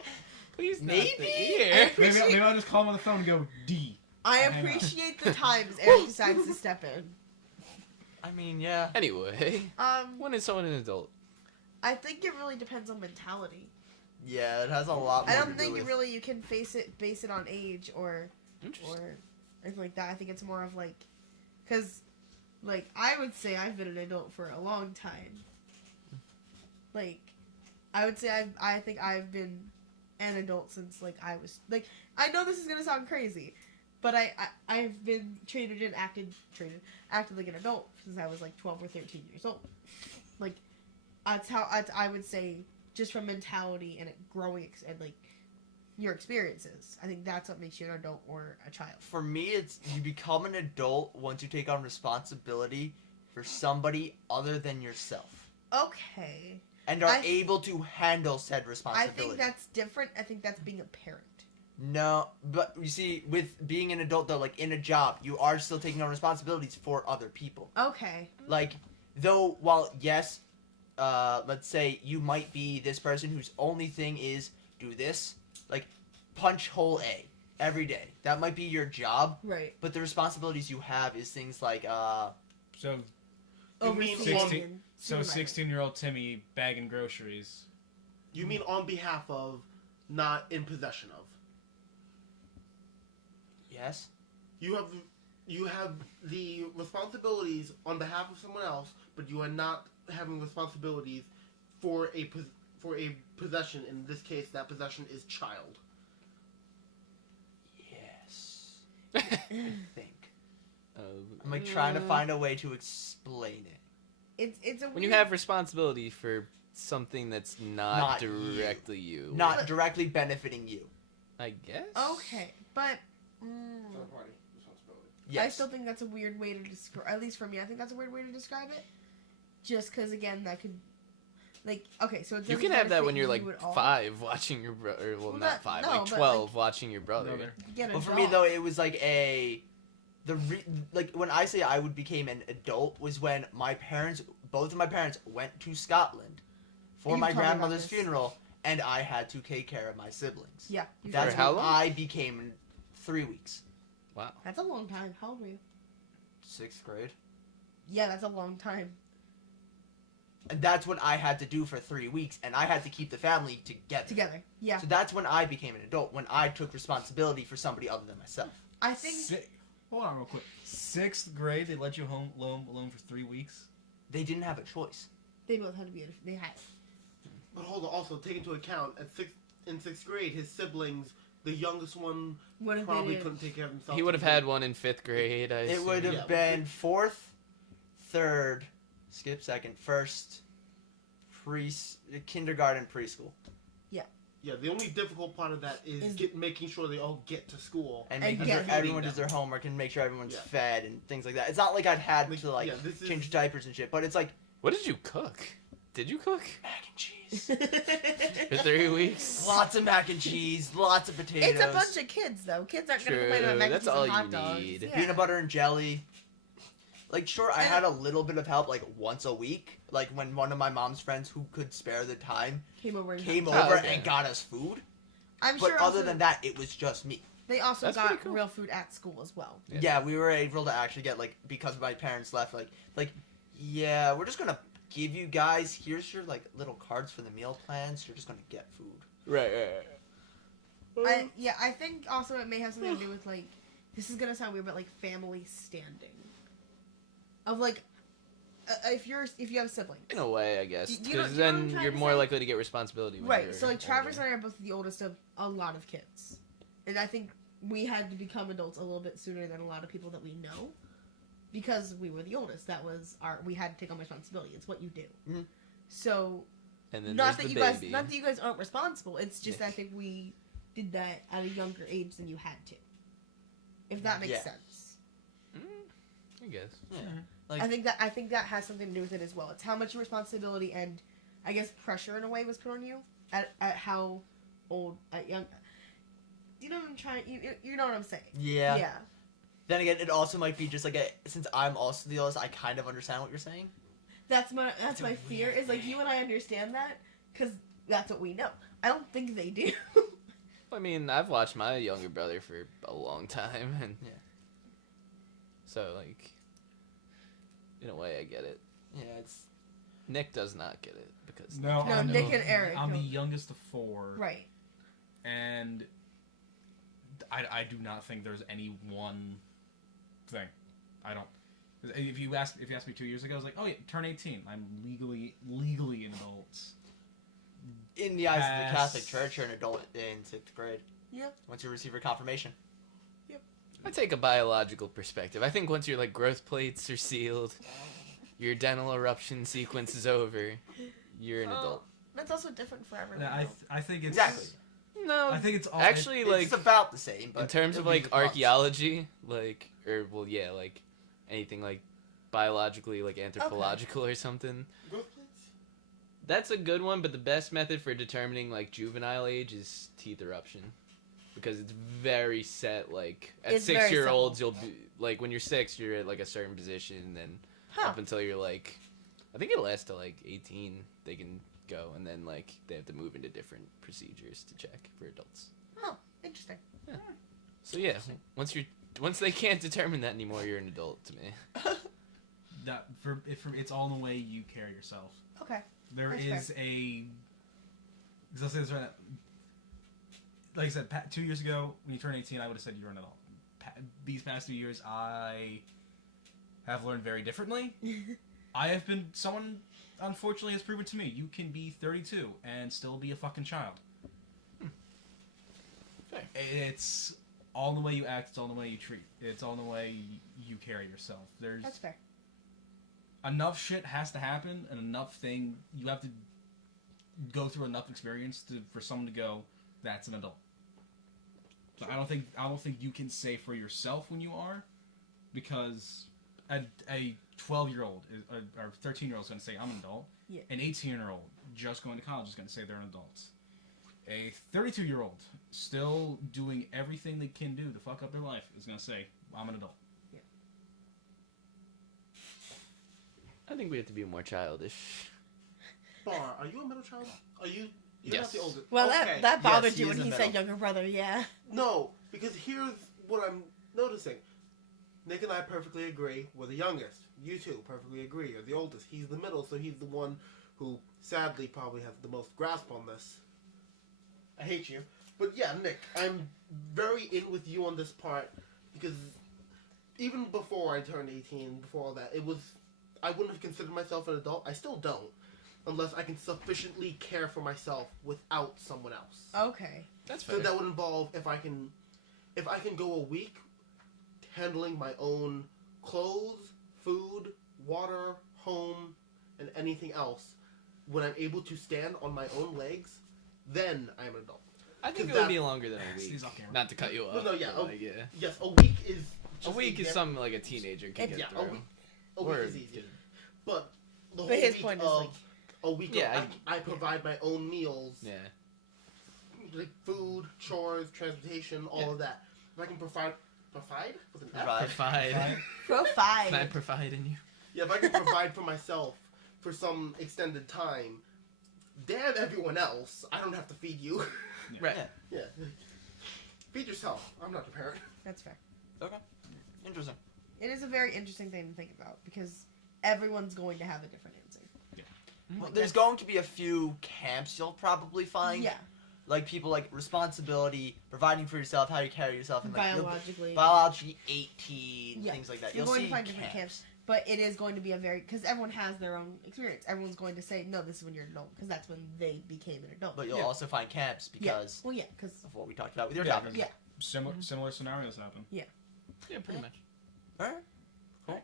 Please not Maybe? the ear. Maybe I'll just call him on the phone and go D. I Hang on. appreciate the times Eric decides to step in. I mean, yeah. Anyway, when is someone an adult? I think it really depends on mentality. Yeah, it has a lot more I to don't do think with... you can base it on age or anything like that. I think it's more of like, because, like, I would say I've been an adult for a long time. Like, I would say I think I've been an adult since, like, I was, like, I know this is gonna sound crazy, but I've been treated and acted like an adult since I was like 12 or 13 years old. Like, that's how I would say, just from mentality and growing and like your experiences. I think that's what makes you an adult or a child. For me, it's you become an adult once you take on responsibility for somebody other than yourself. Okay. And are able to handle said I responsibility. think that's different. I think that's being a parent. No, but you see, with being an adult though, like in a job, you are still taking on responsibilities for other people. Okay. Like, though, while yes, let's say you might be this person whose only thing is do this, like punch hole A every day. That might be your job, Right. but the responsibilities you have is things like So You mean Overseeing 16 and so supervising. 16-year-old Timmy bagging groceries. You mean on behalf of not in possession of. Yes. You have the responsibilities on behalf of someone else, but you are not having responsibilities for a possession. In this case, that possession is child. Yes. I think. I'm like trying to find a way to explain it. It's a When you weird- have responsibility for something that's not Not directly you. Not directly benefiting you. I guess. Okay, but Third party responsibility. Yes. I still think that's a weird way to describe. At least for me, I think that's a weird way to describe it. Just because, again, that could, like, okay, so it You doesn't can have that benefit when you're you like at all. 5 watching your brother. Well, Well, not that- 5, no, like but, 12 watching your brother. Brother. Get a But for me job. though, it was like like when I say I became an adult was when both of my parents went to Scotland for You've my told me about grandmother's this. funeral, and I had to take care of my siblings. Yeah, you That's For how when long? I became in 3 weeks. Wow. that's a long time. How old were you? 6th grade. Yeah, that's a long time. And that's what I had to do for 3 weeks, and I had to keep the family together. Together. Yeah, So that's when I became an adult, when I took responsibility for somebody other than myself. I think. Hold on real quick. 6th grade, they let you home alone for 3 weeks? They didn't have a choice. They both had to be. They had. But hold on, also take into account in sixth grade, his siblings, the youngest one What if probably they couldn't take care of himself. He would have had one in 5th grade. I It would assume. have Yeah. been 4th, 3rd, skip 2nd, 1st, kindergarten, preschool. Yeah, the only difficult part of that is making sure they all get to school. And And making sure get everyone feeding does their homework and make sure everyone's Yeah. fed and things like that. It's not like I'd had to like Yeah, this is- change diapers and shit, but it's like What did you cook? Did you cook mac and cheese. for 3 weeks? Lots of mac and cheese, lots of potatoes. It's a bunch of kids, though. Kids aren't gonna True, complain about mac and that's cheese all and hot you dogs. need. Yeah. peanut butter and jelly. Like, sure, I And- had a little bit of help, like, once a week. Like, when one of my mom's friends who could spare the time Came over. And came helped. over okay. and got us food. I'm But sure. other also, than that, it was just me. they also That's got pretty cool. real food at school as well. Yeah. Yeah, we were able to actually get, like, because my parents left, like, yeah, we're just gonna give you guys, here's your, like, little cards for the meal plans. You're just gonna get food. Right. I think also it may have something to do with like, this is gonna sound weird, but like family standing. Of like, if you have siblings, In a way, I guess. Do you know- Because do you know what I'm then trying you're to more say? likely to get responsibility. When right? you're So like Travis older. and I are both the oldest of a lot of kids, and I think we had to become adults a little bit sooner than a lot of people that we know, because we were the oldest. That was we had to take on responsibility. It's what you do. Mhm. So And then not there's that the you guys, baby. not that you guys aren't responsible. It's just I think we did that at a younger age than you had to. If that makes Yeah. sense. I guess. Yeah. I think that has something to do with it as well. It's how much responsibility and I guess pressure in a way was put on you at how old at young. You know what I'm trying? You know what I'm saying? Yeah. Yeah. Then again, it also might be just like since I'm also the oldest, I kind of understand what you're saying. That's my It's a fear weird is like thing. you and I understand that because that's what we know. I don't think they do. I mean, I've watched my younger brother for a long time, and Yeah. so like, in a way, I get it. Yeah, it's Nick does not get it because No, I'm Nick the- and Eric, I'm no. the youngest of 4. Right. And I do not think there's any one thing. I don't. If you asked me 2 years ago, I was like, oh yeah, turn 18. I'm legally an adult. in the eyes of the Pass. Catholic Church, you're an adult in 6th grade. Yep. Once you receive your confirmation. I take a biological perspective. I think once your like growth plates are sealed, your dental eruption sequence is over, you're an Oh, adult. That's also different for everyone. Yeah, though. I think it's Exactly. No, I think it's all actually It's like about the same, but in terms of it'll be like the crux. archaeology, like like anything like biologically, like anthropological or something. Growth plates? That's a good one, but the best method for determining like juvenile age is teeth eruption, because it's very set. Like at It's very 6-year-olds, you'll be like when you're 6, you're at like a certain position, and then Huh. up until you're like, I think it lasts till like 18. They can go, and then like they have to move into different procedures to check for adults. Oh, interesting. So yeah, once they can't determine that anymore, you're an adult to me. that it's all in the way you carry yourself. Okay. There That's is a. 'cause I'll say this right now. like I said, 2 years ago when you turned 18, I would have said you're an adult. These past 2 years, I have learned very differently. I have been someone, unfortunately, has proven to me you can be 32 and still be a fucking child. Fair. It's all in the way you act. It's all in the way you treat. It's all in the way you carry yourself. There's That's fair. enough shit has to happen, and you have to go through enough experience for someone to go, that's an adult. So I don't think you can say for yourself when you are, because a 12-year-old or 13-year-old is going to say I'm an adult. Yeah. An 18-year-old just going to college is going to say they're an adult. A 32-year-old still doing everything they can do to fuck up their life is going to say I'm an adult. I think we have to be more childish. Bar, are you a middle child? Are you? You're Yes. not the oldest. Well, Okay. that bothered Yes, you he when is he a said middle. younger brother, yeah. No, because here's what I'm noticing. Nick and I perfectly agree. We're the youngest. You two perfectly agree. You're the oldest. He's the middle, so he's the one who sadly probably has the most grasp on this. I hate you. But yeah, Nick, I'm very in with you on this part because even before I turned 18, before all that, I wouldn't have considered myself an adult. I still don't. Unless I can sufficiently care for myself without someone else. Okay. That's fair. So that would involve if I can go a week handling my own clothes, food, water, home, and anything else, when I'm able to stand on my own legs, then I am an adult. I think it 'Cause would be longer than a week. He's on camera. Not to cut you off. No, yeah, but, like, yeah. Yes, a week is A just week is example- something like a teenager can get Yeah, through. a week Or is easy. But the whole But his week point is, of like- a week Yeah, of I provide my own meals, Yeah. like food, chores, transportation, all Yeah. of that. If I can provide with an F? Provide. Provide. Provide. Can I provide in you? Yeah, if I can provide for myself for some extended time, damn everyone else, I don't have to feed you. Right. Yeah. Yeah. Feed yourself. I'm not your parent. That's fair. Interesting. It is a very interesting thing to think about because everyone's going to have a different answer. Well, there's going to be a few camps you'll probably find. Yeah. Like people like responsibility, providing for yourself, how you carry yourself, and like Biologically. biology 18, Yeah. things like that. You're You'll going see to find different camps. But it is going to be a very... Because everyone has their own experience. Everyone's going to say, no, this is when you're an adult. Because that's when they became an adult. But you'll Yeah. also find camps because Well, yeah, because... of what we talked about with your Yeah, topic. Yeah. Similar scenarios happen. Yeah, pretty much. Alright.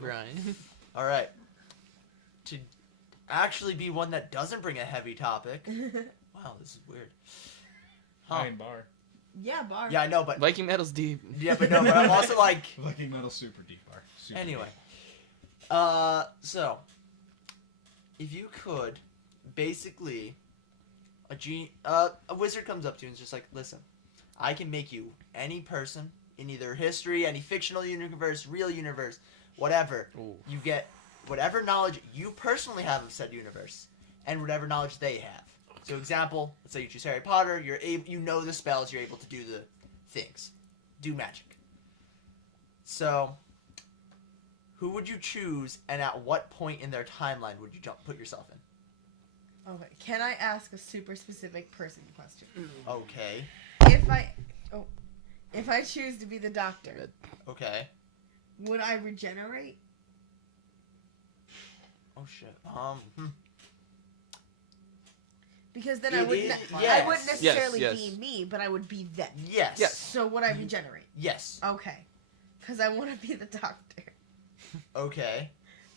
Brian. Alright. To actually be one that doesn't bring a heavy topic. Wow, this is weird. Huh. Iron bar. yeah, bar. Yeah, I know, but... Viking Metal's deep. Yeah, but no, but I'm also like... Viking Metal super deep bar. Super Anyway. deep. So... If you could, basically... A wizard comes up to you and is just like, listen, I can make you any person in either history, any fictional universe, real universe, whatever. Ooh. You get whatever knowledge you personally have of said universe, and whatever knowledge they have. So, example, let's say you choose Harry Potter. You know the spells. You're able to do the things, do magic. So, who would you choose, and at what point in their timeline would you put yourself in? Okay, can I ask a super specific person question? Okay. If I choose to be the doctor, Okay. would I regenerate? Oh shit. Because then It I wouldn't. is- I yes. wouldn't necessarily Yes. be me, but I would be them. Yes. Yes. So would I regenerate? Yes. Okay, because I want to be the doctor. Okay.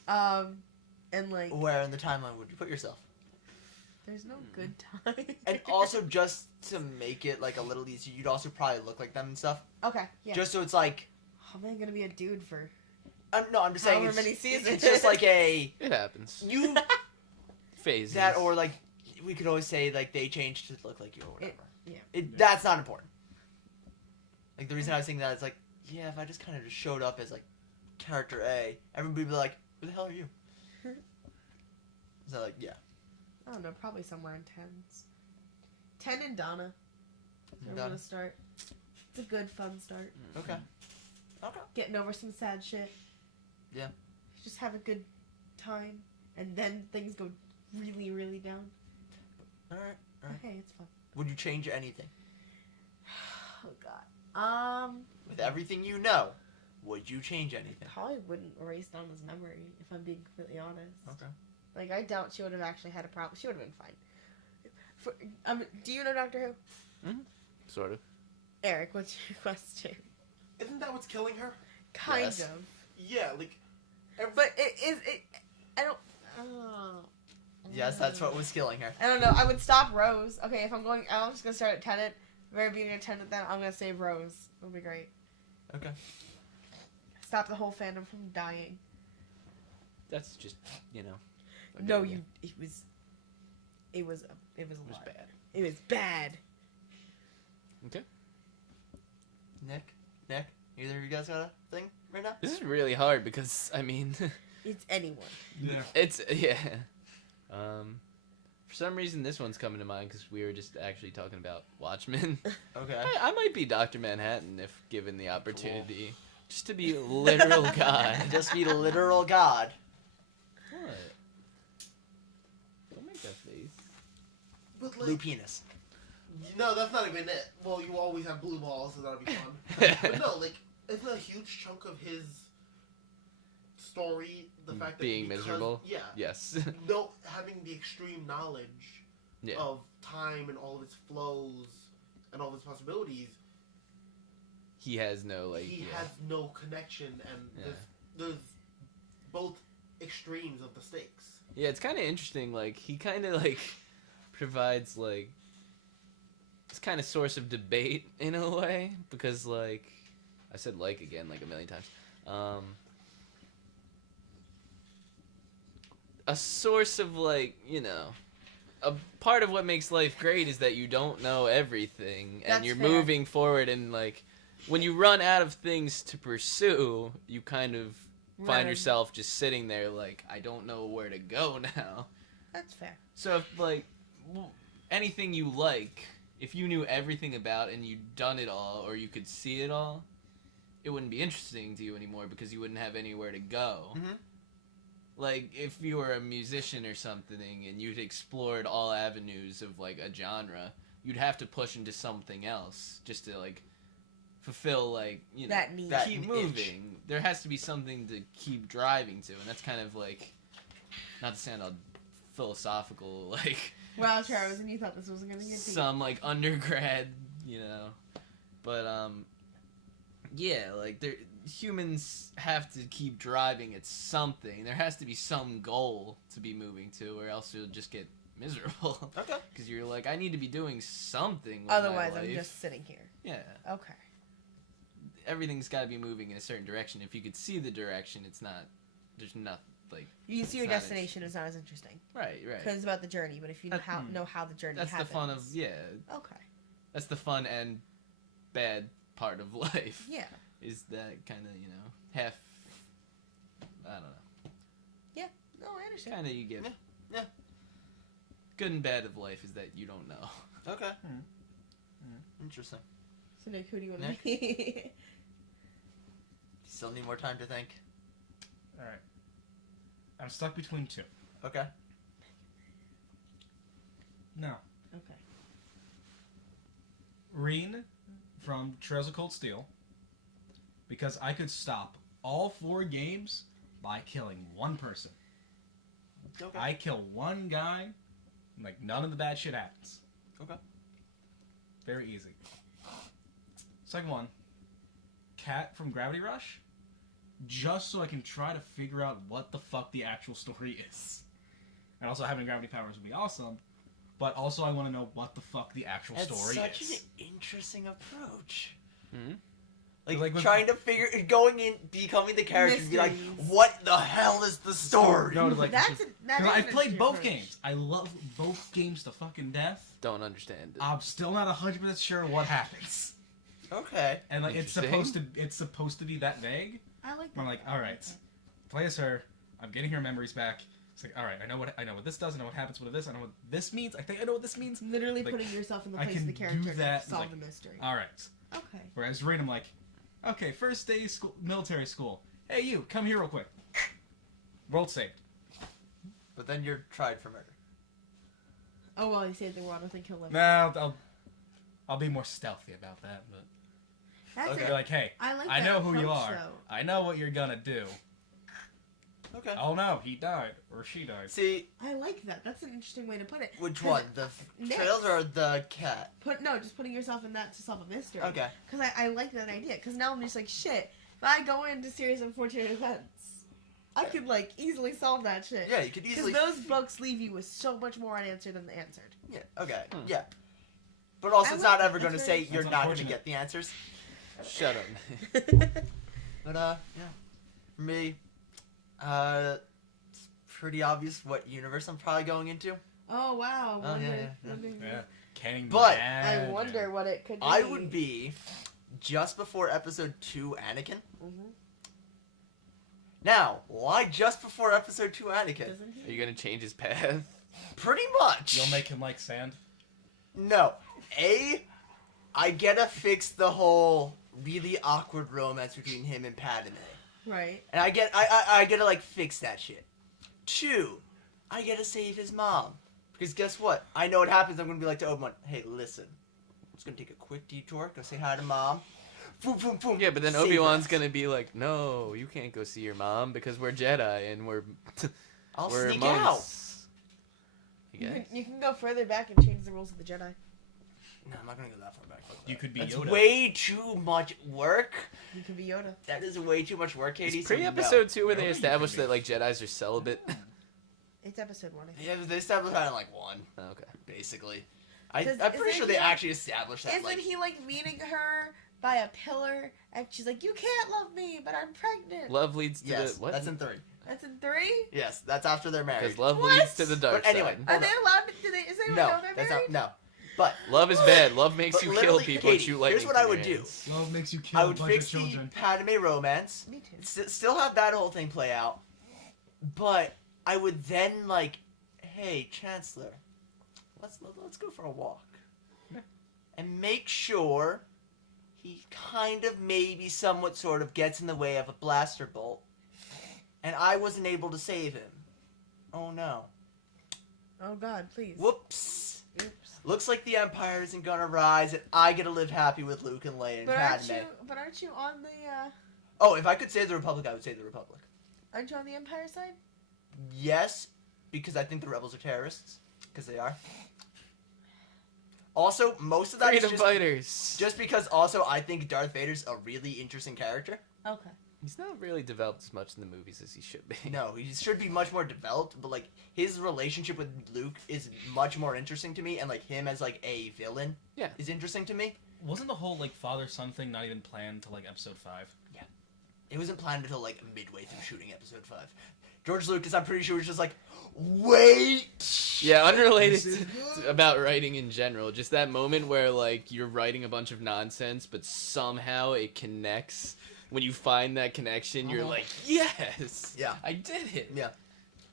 And like, Where in the timeline would you put yourself? there's no good time. And also, just to make it like a little easier, you'd also probably look like them and stuff. okay, yeah. Just so it's like, I'm only gonna be a dude for no, I'm just saying however it's, many seasons. it's just like a It happens. you Phases. that, or like we could always say like they changed to look like you or whatever. yeah. That's not important. Like the reason I was thinking that is like, yeah, if I just kind of just showed up as like character A, everybody would be like, who the hell are you? So like, yeah. I don't know, probably somewhere in tens. 10 and Donna. So we're Donna. gonna start. It's a good, fun start. Okay. Okay. Getting over some sad shit. Yeah. Just have a good time, and then things go really, really down. All right. Okay, it's fun. Would you change anything? Oh God. With everything you know, would you change anything? Probably wouldn't erase Donna's memory if I'm being completely honest. Okay. Like I doubt she would have actually had a problem. She would have been fine. Do you know Doctor Who? Sort of. Eric, what's your question? Isn't that what's killing her? Kind Yes. of. Yeah, like. But it. I don't. Oh. Yes, that's what was killing her. I don't know. I would stop Rose. Okay, if I'm just gonna start at Tenet. Very beginning of Tenet, then I'm gonna save Rose. It'll be great. Okay. Stop the whole fandom from dying. That's just, you know. No, okay, you. It was a It was lot. bad. It was bad. Okay. Nick, either of you guys got a thing right now? This is really hard because, I mean, It's anyone. Yeah. it's, yeah. For some reason, this one's coming to mind because we were just actually talking about Watchmen. Okay. I might be Dr. Manhattan if given the opportunity. Just to be literal God. Just be literal God. What? Don't make that face. But Blue like, penis. no, that's not even it. Well, you always have blue balls, so that'll be fun. But no, like, isn't a huge chunk of his story the fact that Being because- miserable? Yeah. Yes. No, having the extreme knowledge Yeah. of time and all of its flows and all of its possibilities, He has no, like, he yeah. has no connection, and Yeah. there's both extremes of the stakes. Yeah, it's kind of interesting. Like, he kind of, like, provides, like, this kind of source of debate in a way. Because, like, I said like again, like, a million times. A source of, like, you know, a part of what makes life great is that you don't know everything. And That's you're fair. moving forward. And, like, when you run out of things to pursue, you kind of find Right. yourself just sitting there like, I don't know where to go now. That's fair. So if, like, anything you like, if you knew everything about and you'd done it all or you could see it all, it wouldn't be interesting to you anymore because you wouldn't have anywhere to go. Mm-hmm. Like, if you were a musician or something and you'd explored all avenues of, like, a genre, you'd have to push into something else just to, like, fulfill, like, you know, That need. That keep itch. moving. There has to be something to keep driving to, and that's kind of like, not to sound all philosophical, like Well, Charles, and you thought this wasn't gonna get deep. some like undergrad, you know, but yeah, like humans have to keep driving at something. There has to be some goal to be moving to, or else you'll just get miserable. Okay. Because you're like, I need to be doing something. With Otherwise, my I'm life. just sitting here. Yeah. Okay. Everything's got to be moving in a certain direction. If you could see the direction, it's not. There's nothing like. You see your It's not destination is not as interesting Right. because it's about the journey. But if you know how the journey That's happens, the fun of Okay. That's the fun and bad part of life. Yeah. Is that kind of half. I don't know. No, I understand. Kind of you get. Yeah. Good and bad of life is that you don't know. Okay. Interesting. So Nick, who do you want to Nick? be? Still need more time to think. Alright. I'm stuck between two. Okay. Now, Okay. Reen from Trails of Cold Steel, because I could stop all 4 games by killing one person. Okay. I kill one guy, and, like, none of the bad shit happens. Okay. Very easy. Second one, Cat from Gravity Rush, just so I can try to figure out what the fuck the actual story is. And also having gravity powers would be awesome, but also I want to know what the fuck the actual That's story such is. an interesting approach. Hmm? Like with- trying to going in, becoming the character, and be like, Mysteries. what the hell is the story? No, like, That's because I've played both games. I love both games to fucking death. Don't understand it. I'm still not 100% sure what happens. Okay. And like it's Interesting. supposed to be that vague. I like that. I'm like, all right, play as her. I'm getting her memories back. It's like, all right, I know what this does. I know what happens with this. I know what this means. I think I know what this means. Literally like, putting yourself in the I place of can the character do that, to solve like, the mystery. All right. Okay. Whereas Rain, I'm like, okay, first day school, military school. Hey, you, come here real quick. World saved. But then you're tried for murder. Oh well, he saved the world. I think he'll live. Nah, I'll be more stealthy about that, but That's Okay. be like, hey, I like I that know who you approach, are. though. I know what you're gonna do. Okay. Oh no, he died or she died. See, I like that. That's an interesting way to put it. which 'Cause one? The Next. trails or the cat? Just putting yourself in that to solve a mystery. Okay. Because I like that idea. Because now I'm just like, shit, if I go into serious unfortunate events, I could, like, easily solve that shit. Yeah, you could Because easily. those books leave you with so much more unanswered than the answered. Yeah. Okay. Hmm. Yeah. But also, I it's like- not ever going to that's say very- you're That's not going to unfortunate. get the answers. Shut up. But yeah, for me, it's pretty obvious what universe I'm probably going into. Oh, wow. Oh, yeah. Yeah. Canning But- I wonder what it could be. I would be just before episode 2 Anakin. Mhm. Now, why just before episode 2 Anakin? Doesn't Are he? you gonna change his path? Pretty much. You'll make him like sand. No. I gotta fix the whole really awkward romance between him and Padme. Right. And I gotta like fix that shit. 2, I gotta save his mom. Because guess what? I know what happens. I'm gonna be like to Obi-Wan, hey, listen. I'm just gonna take a quick detour, go say hi to mom. Boom, boom, boom. Yeah, but then Save Obi-Wan's us. gonna be like, no, you can't go see your mom because we're Jedi and we're I'll we're sneak out. monks. I guess. You can go further back and change the rules of the Jedi. No, I'm not gonna go that far back. Fuck You that. could be That's Yoda. way too much work. You can be Yoda. That is way too much work, Katie. It's so pre-episode 2 where No, they you established could be. that like Jedi's are celibate. It's episode 1, I No. think. Yeah, they established that in like 1, Okay. basically. 'Cause I'm pretty isn't sure they he, like- actually established that. Isn't Like, he, like, meeting her by a pillar, and she's like, you can't love me, but I'm pregnant. Love leads to yes, the what? that's in 3. That's in 3? Yes, that's after they're married. Because love What? leads to the dark But anyway, side. Are Hold they on. allowed to, is anyone know No, they're that's married? not. No, but Love is bad. Love makes But you kill literally, people and Katie, shoot lightning. here's what I from would your do. hands. Love makes you kill I a would bunch fix of the children. Padme romance. Me too. Still have that whole thing play out, but I would then like, hey, Chancellor, let's go for a walk, and make sure he kind of maybe somewhat sort of gets in the way of a blaster bolt, and I wasn't able to save him. Oh no! Oh, God, please. Whoops! Oops. Looks like the Empire isn't gonna rise, and I get to live happy with Luke and Leia and But Padme. aren't you on the, Oh, if I could save the Republic, I would save the Republic. aren't you on the Empire side? Yes, because I think the rebels are terrorists. Because they are. Also, most of that is Freedom fighters. just because also I think Darth Vader's a really interesting character. Okay. He's not really developed as much in the movies as he should be. No, he should be much more developed, but like his relationship with Luke is much more interesting to me, and like him as like a villain Yeah. is interesting to me. Wasn't the whole like father-son thing not even planned to like episode 5? It wasn't planned until like midway through shooting episode 5. George Lucas, I'm pretty sure, was just like, wait. Yeah, unrelated This is to about writing in general. Just that moment where like you're writing a bunch of nonsense, but somehow it connects. When you find that connection, you're Uh-huh. like, yes, Yeah. I did it. Yeah.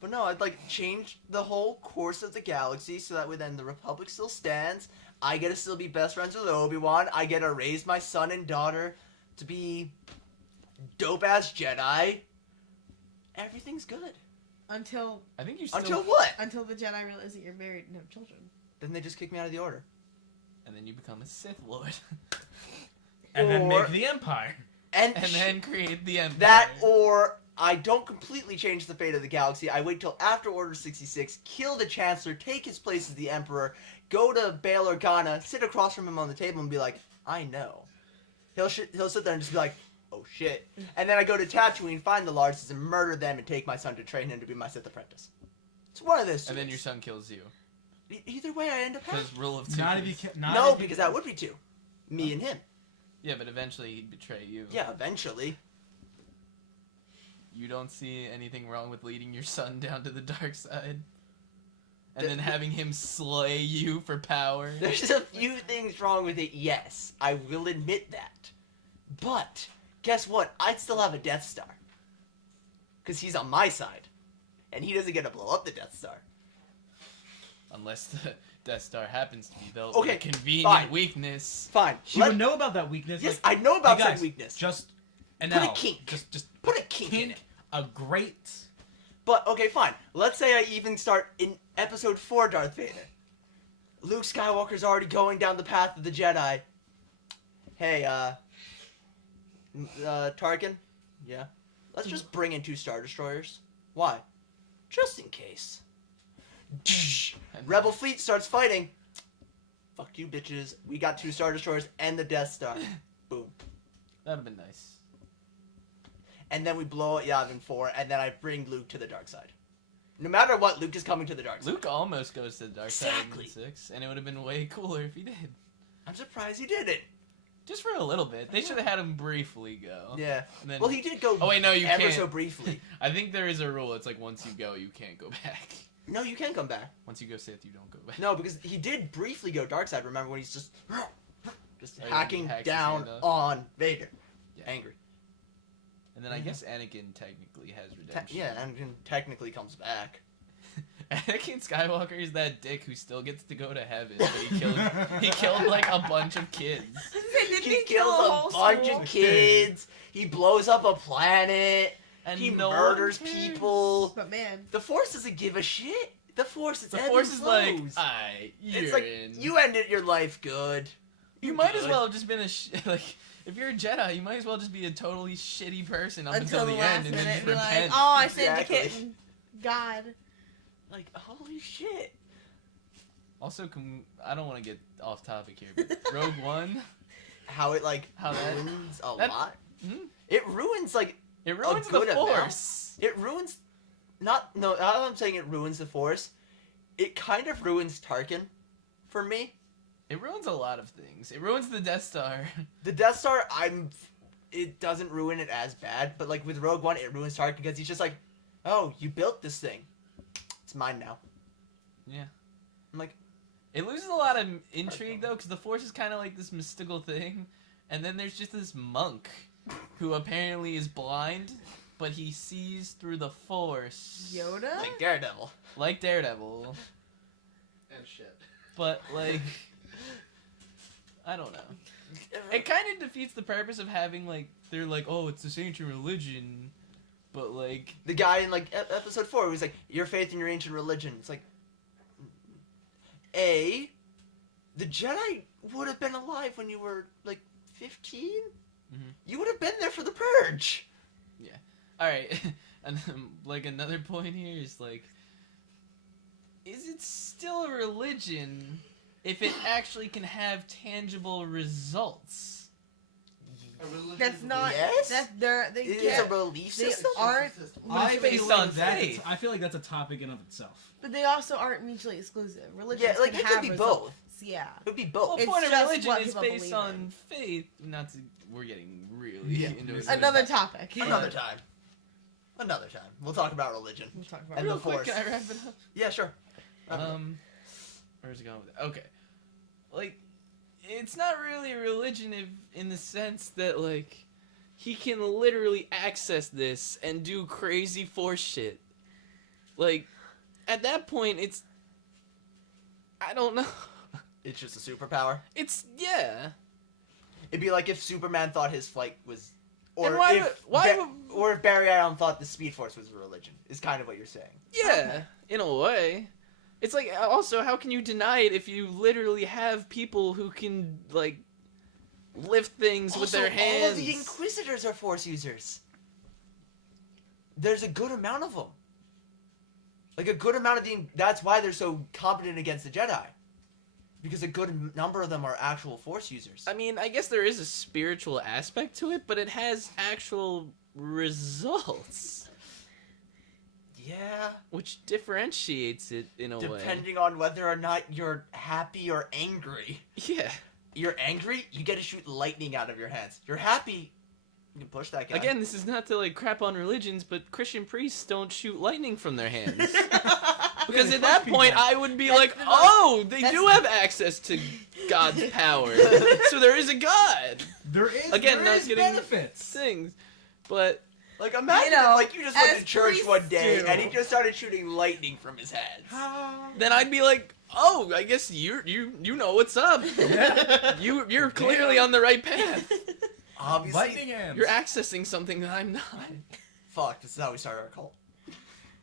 But no, I'd like change the whole course of the galaxy so that way then the Republic still stands. I get to still be best friends with Obi-Wan. I get to raise my son and daughter to be dope-ass Jedi. Everything's good. Until I think you still. Until what? the Jedi realize that you're married and have children. Then they just kick me out of the Order. And then you become a Sith Lord, And then Or- make the Empire. And then create the Empire. that, or I don't completely change the fate of the galaxy. I wait till after Order 66, kill the Chancellor, take his place as the Emperor, go to Bail Organa, sit across from him on the table and be like, I know. He'll sit there and just be like, oh shit. And then I go to Tatooine, find the Larses, and murder them and take my son to train him to be my Sith apprentice. It's one of those two. And then your son kills you. Either way, I end up happy. Because rule of two. Not if you not No, if you- because that would be two. Me and him. Yeah, but eventually he'd betray you. Yeah, eventually. You don't see anything wrong with leading your son down to the dark side? And The- then having him slay you for power? There's a few things wrong with it, yes. I will admit that. But, guess what? I'd still have a Death Star. Because he's on my side. And he doesn't get to blow up the Death Star. Unless the Death Star happens to be built Okay, with a convenient fine. weakness. Fine. She would know about that weakness. Yes, like, I know about hey guys, said weakness. Just and Put a now, kink. Just Put a kink in it. a great. But, okay, fine. Let's say I even start in episode 4 Darth Vader. Luke Skywalker's already going down the path of the Jedi. Hey, Tarkin? Yeah? Let's just bring in 2 Star Destroyers. Why? Just in case. Rebel fleet starts fighting. Fuck you, bitches. We got 2 Star Destroyers and the Death Star. Boom. That'd have been nice. And then we blow at Yavin 4, and then I bring Luke to the dark side. No matter what, Luke is coming to the dark side. Luke almost goes to the dark Exactly. side in 6, and it would have been way cooler if he did. I'm surprised he did it. Just for a little bit. They should have had him briefly go. Yeah. And then, Well, he did go Oh wait, no, you ever can't. so briefly. I think there is a rule. It's like once you go, you can't go back. No, you can come back. Once you go Sith, you don't go back. No, because he did briefly go dark side. Remember when he's just Oh, yeah, hacking he hacks his down hand up. on Vader. Yeah. Angry. And then I guess Anakin technically has redemption. Yeah, Anakin technically comes back. Anakin Skywalker is that dick who still gets to go to heaven, but he killed like a bunch of kids. He kills a bunch of kids. He blows up a planet. And He no one murders cares. people. But man, The Force doesn't give a shit. The Force is The Force is like, flows. you're It's like in. you ended your life good. You You're might as good. well have just been like, if you're a Jedi, you might as well just be a totally shitty person up until until the the last end and then minute, just be like, repent. oh, I saved Exactly. the kitten. God. Like holy shit. Also, I don't want to get off topic here, but Rogue One, How it like How that- ruins a that- lot. Mhm. It ruins like it ruins the good amount. Force. it ruins. Not I'm saying it ruins the Force. It kind of ruins Tarkin, for me. It ruins a lot of things. It ruins the Death Star. The Death Star, it doesn't ruin it as bad, but like with Rogue One, it ruins Tarkin because he's just like, oh, you built this thing, it's mine now. Yeah. I'm like, It loses a lot of intrigue though, because the Force is kind of like this mystical thing, and then there's just this monk who apparently is blind, but he sees through the Force. Yoda? like Daredevil. Like Daredevil, And shit. but like, I don't know. It kind of defeats the purpose of having like they're like, oh, it's this ancient religion, but like The guy in like episode 4 was like, your faith in your ancient religion. It's like, the Jedi would have been alive when you were like 15. Mhm. You would have been there for the purge. all right, and like another point here is like, is it still a religion if it actually can have tangible results? A religion That's is a not. Yes? That's they It's can't. a belief They system. aren't. I based feel like on that's faith. I feel like that's a topic in of itself. But they also aren't mutually exclusive. Religions Yeah, like can it have could be results. both. Yeah. It would be The both. whole It's point of just religion what is people based believe on in. faith. Not to. We're getting really Yeah. into it. Another topic. Another time. Another time. We'll talk about religion. We'll talk about And it. the Real quick, Force. can I wrap it up? Yeah, sure. Wrap it up. Where's it going with it? Okay. Like, it's not really a religion if, in the sense that, like, he can literally access this and do crazy Force shit. Like, at that point, it's... I don't know. It's just a superpower. It's, yeah. It'd be like if Superman thought his flight was, or And why if or if Barry Allen thought the Speed Force was a religion. Is kind of what you're saying. Yeah, in a way. It's like, also, how can you deny it if you literally have people who can, like, lift things with their hands? All of the Inquisitors are Force users. There's a good amount of them. Like a good amount of the. That's why they're so competent against the Jedi. Because a good number of them are actual Force users. I mean, I guess there is a spiritual aspect to it, but it has actual results, Yeah. which differentiates it in a way. Depending on whether or not you're happy or angry. Yeah. You're angry, you get to shoot lightning out of your hands. You're happy, you can push that guy. Again, this is not to like crap on religions, but Christian priests don't shoot lightning from their hands. Because they at that punch point, people. I would be That's like, the- oh, they that's- do have access to God's power. So there is a God. There is Again, there not is getting- benefits. Things. But Like imagine You know, if, like you just went as to church priests one day do. and he just started shooting lightning from his hands. then I'd be like, oh, I guess you know what's up. Yeah. You're clearly on the right path. Obviously. Lightning hands. You're accessing something that I'm not. Fuck, this is how we started our cult.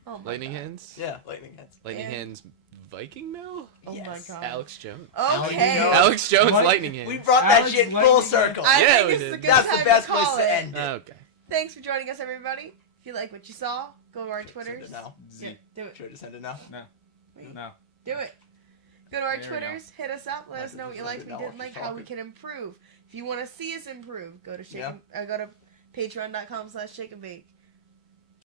Oh my Lightning God. Hands. Yeah, lightning hands. Lightning And- Hands. Viking Mill. Oh Yes. my God. Alex Jones. Okay. You know- Alex Jones. What? Lightning Hands. We brought that Alex shit full Lightning circle. I Yeah, think we it's did. a good That's time the best to call place to it. end it. Okay. Thanks for joining us, everybody. If you like what you saw, go to our Send Twitters. it now. Yeah, do it. Should I just send it now? Wait, No. do it. Go to our There we go. Twitters, hit us up, let us Might know what just you send liked, it what you now didn't while like, she's how we talking. can improve. If you want to see us improve, go to Yeah. go to patreon.com/shakeandbake.